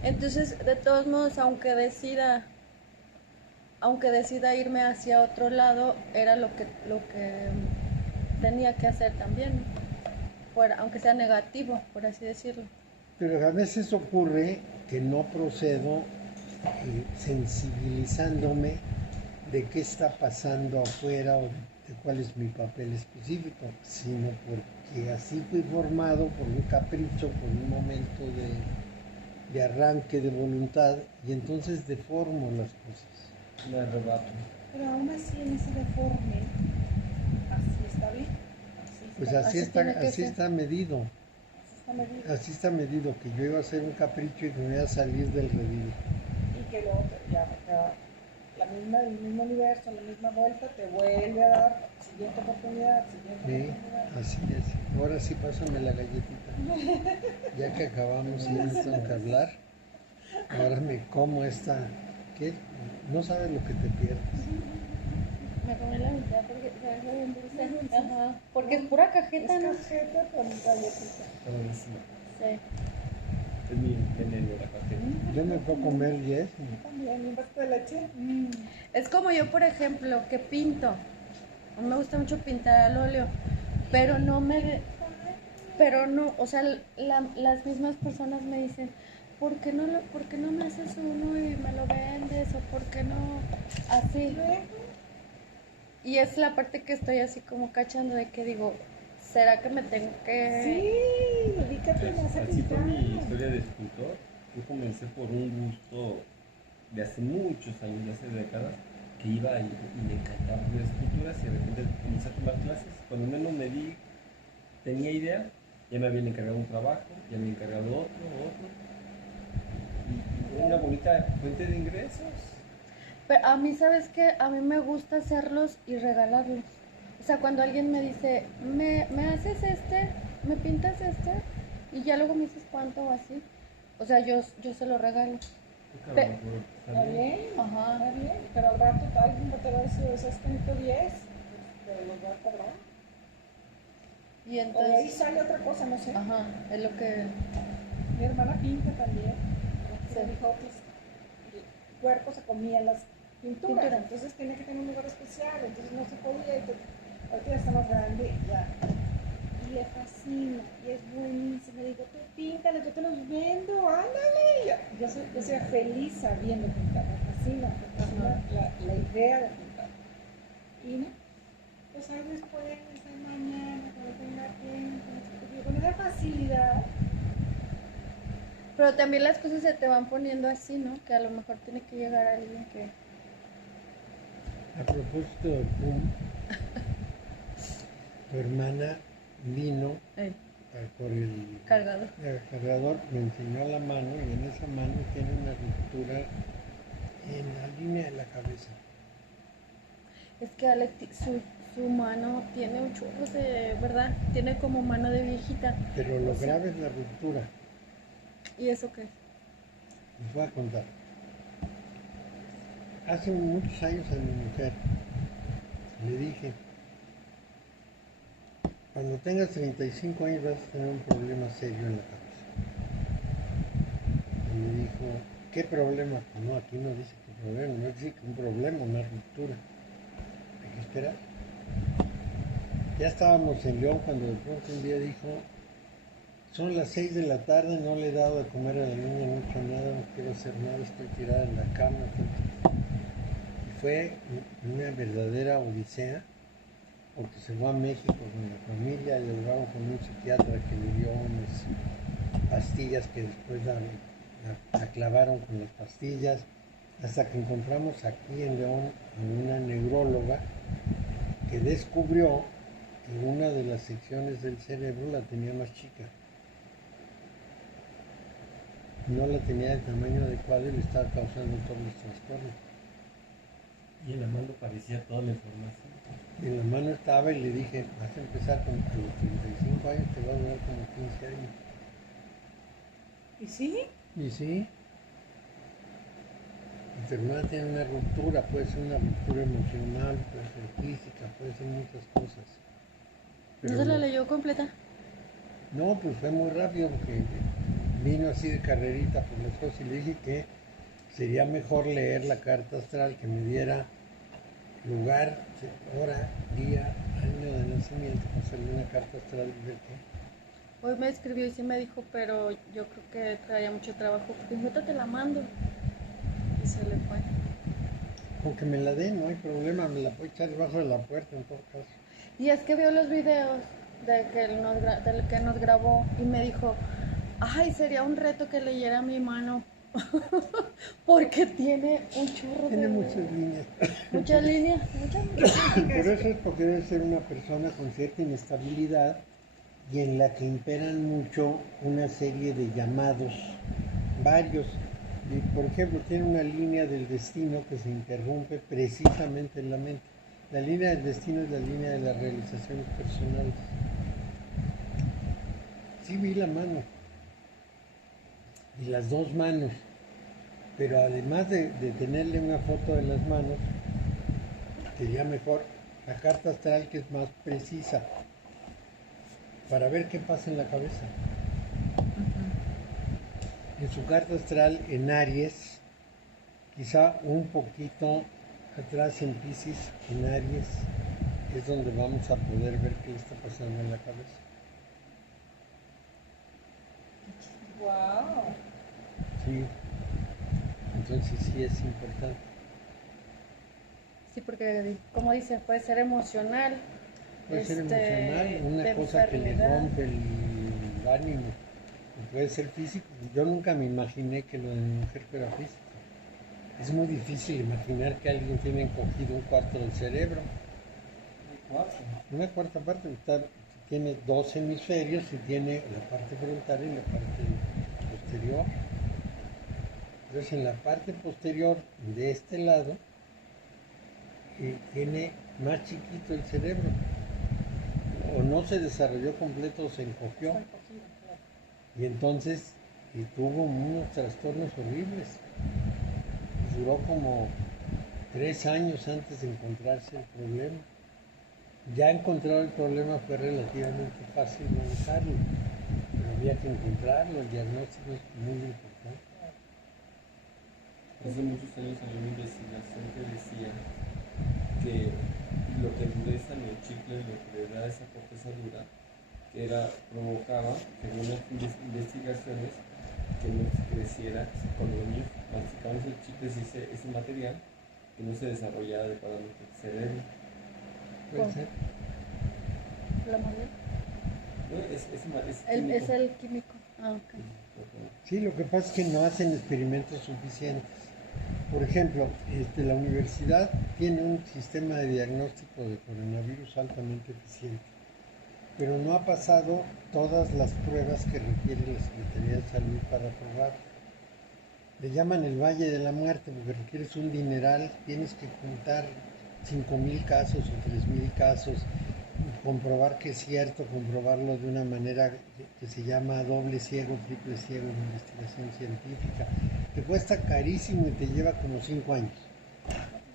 Entonces, de todos modos, aunque decida irme hacia otro lado, era lo que tenía que hacer también, aunque sea negativo, por así decirlo. Pero a veces ocurre que no procedo sensibilizándome de qué está pasando afuera o de cuál es mi papel específico, sino porque así fui formado por un capricho, por un momento de arranque de voluntad, y entonces deformo las cosas. Me arrebato. Pero aún así en ese deforme, así está bien. Pues Así tiene que así ser. está medido. Así está medido. Así está medido, que yo iba a hacer un capricho y que me iba a salir del redil. Y que luego el mismo universo, la misma vuelta, te vuelve a dar siguiente oportunidad. Así es. Ahora sí, pásame la galletita. Ya que acabamos y ya no tengo que hablar, ahora me como esta. ¿Qué? No sabes lo que te pierdes. Me comí la mitad porque se ve bien dulce. Ajá. Porque es pura cajeta, Es ¿no? cajeta con galletita. Está buenísimo. Sí. Es mi veneno la parte. Yo me puedo comer 10. También, un vaso de leche. Es como yo, por ejemplo, que pinto. A mí me gusta mucho pintar al óleo, pero o sea, las mismas personas me dicen, ¿por qué no me haces uno y me lo vendes? ¿O por qué no así? Y es la parte que estoy así como cachando de que digo, ¿será que me tengo que...? Sí, dedícate más a Así fue pintar. mi historia de escultor. Yo comencé por un gusto de hace muchos años, de hace décadas, que iba y me encantaba ver esculturas y de repente comencé a tomar clases. Cuando menos tenía idea, ya me habían encargado un trabajo, ya me habían encargado otro. Y una bonita fuente de ingresos. Pero a mí, ¿sabes qué? A mí me gusta hacerlos y regalarlos. O sea, cuando alguien me dice, ¿me haces este? ¿Me pintas este? Y ya luego me dices cuánto o así. O sea, yo se lo regalo. Está bien, Ajá. está bien. Pero al rato alguien te va a decir, o sea, es que necesito 10, pues te los va a cobrar. Y O de ahí entonces, sale otra cosa, no sé. ajá, es lo que... Mi hermana pinta también. Sí. Se dijo que el cuerpo se comía las pinturas, entonces tenía que tener un lugar especial, entonces no se podía. Ahorita ya está más grande, ya. Y le fascina, y es buenísimo. Le digo, tú píntale, yo te los vendo, ándale. Yo soy feliz sabiendo pintar, me fascina la idea de pintar. Y no, pues ahí después, ahí mañana, cuando tenga tiempo, con esa facilidad. Pero también las cosas se te van poniendo así, ¿no? Que a lo mejor tiene que llegar alguien que... A propósito del PUM, tu hermana vino por el cargador, me enseñó la mano y en esa mano tiene una ruptura en la línea de la cabeza. Es que Alex, su mano tiene un chorro de... ¿verdad? Tiene como mano de viejita. Pero lo grave es la ruptura. ¿Y eso qué? Les voy a contar. Hace muchos años a mi mujer le dije, cuando tengas 35 años vas a tener un problema serio en la cabeza. Y me dijo, ¿Qué problema? Pues no, aquí no dice qué problema, no dice que un problema, una ruptura. Hay que esperar. Ya estábamos en León cuando de pronto un día dijo, son las 6 de la tarde, no le he dado de comer a la niña, no he hecho nada, no quiero hacer nada, estoy tirada en la cama. Y fue una verdadera odisea, porque se fue a México con la familia, le llevaron con un psiquiatra que le dio unas pastillas que después la clavaron con las pastillas, hasta que encontramos aquí en León a una neuróloga que descubrió que una de las secciones del cerebro la tenía más chica. No la tenía del tamaño adecuado y le estaba causando todos los trastornos. Y en la mano parecía toda la información. Y en la mano estaba y le dije, vas a empezar a los 35 años, te va a durar como 15 años. ¿Y sí? Y sí, la enfermedad tiene una ruptura, puede ser una ruptura emocional, puede ser física, puede ser muchas cosas. ¿No se la leyó completa? No, pues fue muy rápido porque vino así de carrerita por las cosas y le dije que sería mejor leer la carta astral que me diera lugar, hora, día, año de nacimiento, hacerle una carta astral y ver qué. Hoy me escribió y sí me dijo, pero yo creo que traía mucho trabajo. Porque ahorita te la mando. Y se le fue. Con que me la den, no hay problema, me la puedo echar debajo de la puerta en todo caso. Y es que vio los videos del que nos grabó y me dijo, ay, sería un reto que leyera mi mano. Porque tiene un chorro Tiene de... muchas líneas. Muchas líneas, muchas. Por eso es porque debe ser una persona con cierta inestabilidad y en la que imperan mucho una serie de llamados, varios. Y, por ejemplo, tiene una línea del destino que se interrumpe precisamente en la mente. La línea del destino es la línea de las realizaciones personales. Sí vi la mano y las dos manos, pero además de tenerle una foto de las manos, sería mejor la carta astral, que es más precisa, para ver qué pasa en la cabeza. En su carta astral en Aries, quizá un poquito atrás en Piscis, en Aries, es donde vamos a poder ver qué le está pasando en la cabeza. ¡Wow! Sí, entonces sí es importante. Sí, porque como dice, puede ser emocional. Puede ser emocional, una de cosa que le enfermedad. rompe el ánimo, o puede ser físico. Yo nunca me imaginé que lo de mi mujer fuera físico. Es muy difícil imaginar que alguien tiene encogido un cuarto del cerebro. Una cuarta parte, tiene dos hemisferios y tiene la parte frontal y la parte posterior. Entonces en la parte posterior de este lado tiene más chiquito el cerebro. O no se desarrolló completo o se encogió. Y entonces tuvo unos trastornos horribles. Duró como 3 años antes de encontrarse el problema. Ya encontrar el problema fue relativamente fácil manejarlo, pero había que encontrarlo, el diagnóstico es muy importante. Hace muchos años había una investigación que decía que lo que endurezan los chicles, lo que le da esa corteza dura, que provocaba, según las investigaciones, que no se creciera, cuando los niños masticaban esos chicles y ese material, que no se desarrollara adecuadamente el cerebro. Puede ser. ¿La madera? No, Es el químico. Ah, ok. Sí, lo que pasa es que no hacen experimentos suficientes. Por ejemplo, la universidad tiene un sistema de diagnóstico de coronavirus altamente eficiente, pero no ha pasado todas las pruebas que requiere la Secretaría de Salud para aprobar. Le llaman el Valle de la Muerte porque requieres un dineral, tienes que juntar 5,000 casos o 3,000 casos, comprobar que es cierto, comprobarlo de una manera que se llama doble ciego, triple ciego en investigación científica. Te cuesta carísimo y te lleva como 5 años.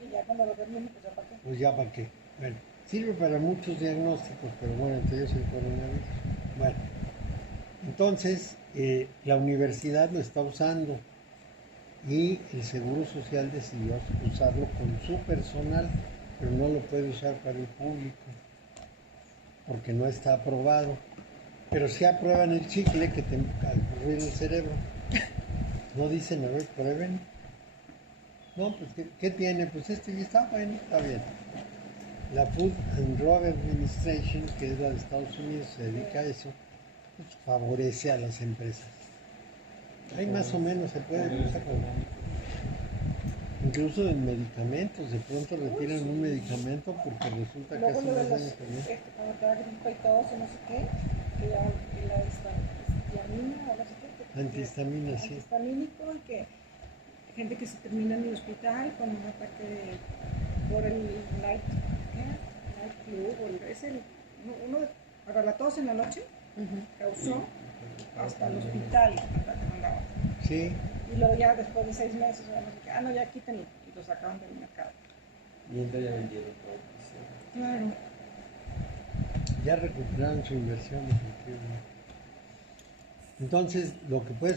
Y ya cuando lo termine, pues ya para qué. Pues ya para qué. Bueno, sirve para muchos diagnósticos, pero bueno, entre ellos el coronavirus. Bueno, entonces la universidad lo está usando y el Seguro Social decidió usarlo con su personal, pero no lo puede usar para el público porque no está aprobado. Pero sí aprueban el chicle que te arruina el cerebro. No dicen, a ver, prueben. No, pues, ¿qué tiene? Pues este ya está bueno, está bien. La Food and Drug Administration, que es la de Estados Unidos, se dedica a eso, pues favorece a las empresas. Ahí más o menos se puede usar. Incluso en medicamentos, de pronto retiran un medicamento porque resulta que Luego hace lo de más los, daño que bien. cuando te da gripa y todo, o no sé qué, que la histamina o no sé qué. Antihistamina, sí. Antihistamínico, y que gente que se termina en el hospital con un ataque por el night flu, es uno para la tos en la noche, causó hasta el hospital hasta que mandaban. Sí, Y luego ya después de 6 meses, no, ya quítenlo, y lo sacaron del mercado. Y entonces ya vendieron todo. Claro. ya recuperaron su inversión, efectivamente. Entonces, lo que puede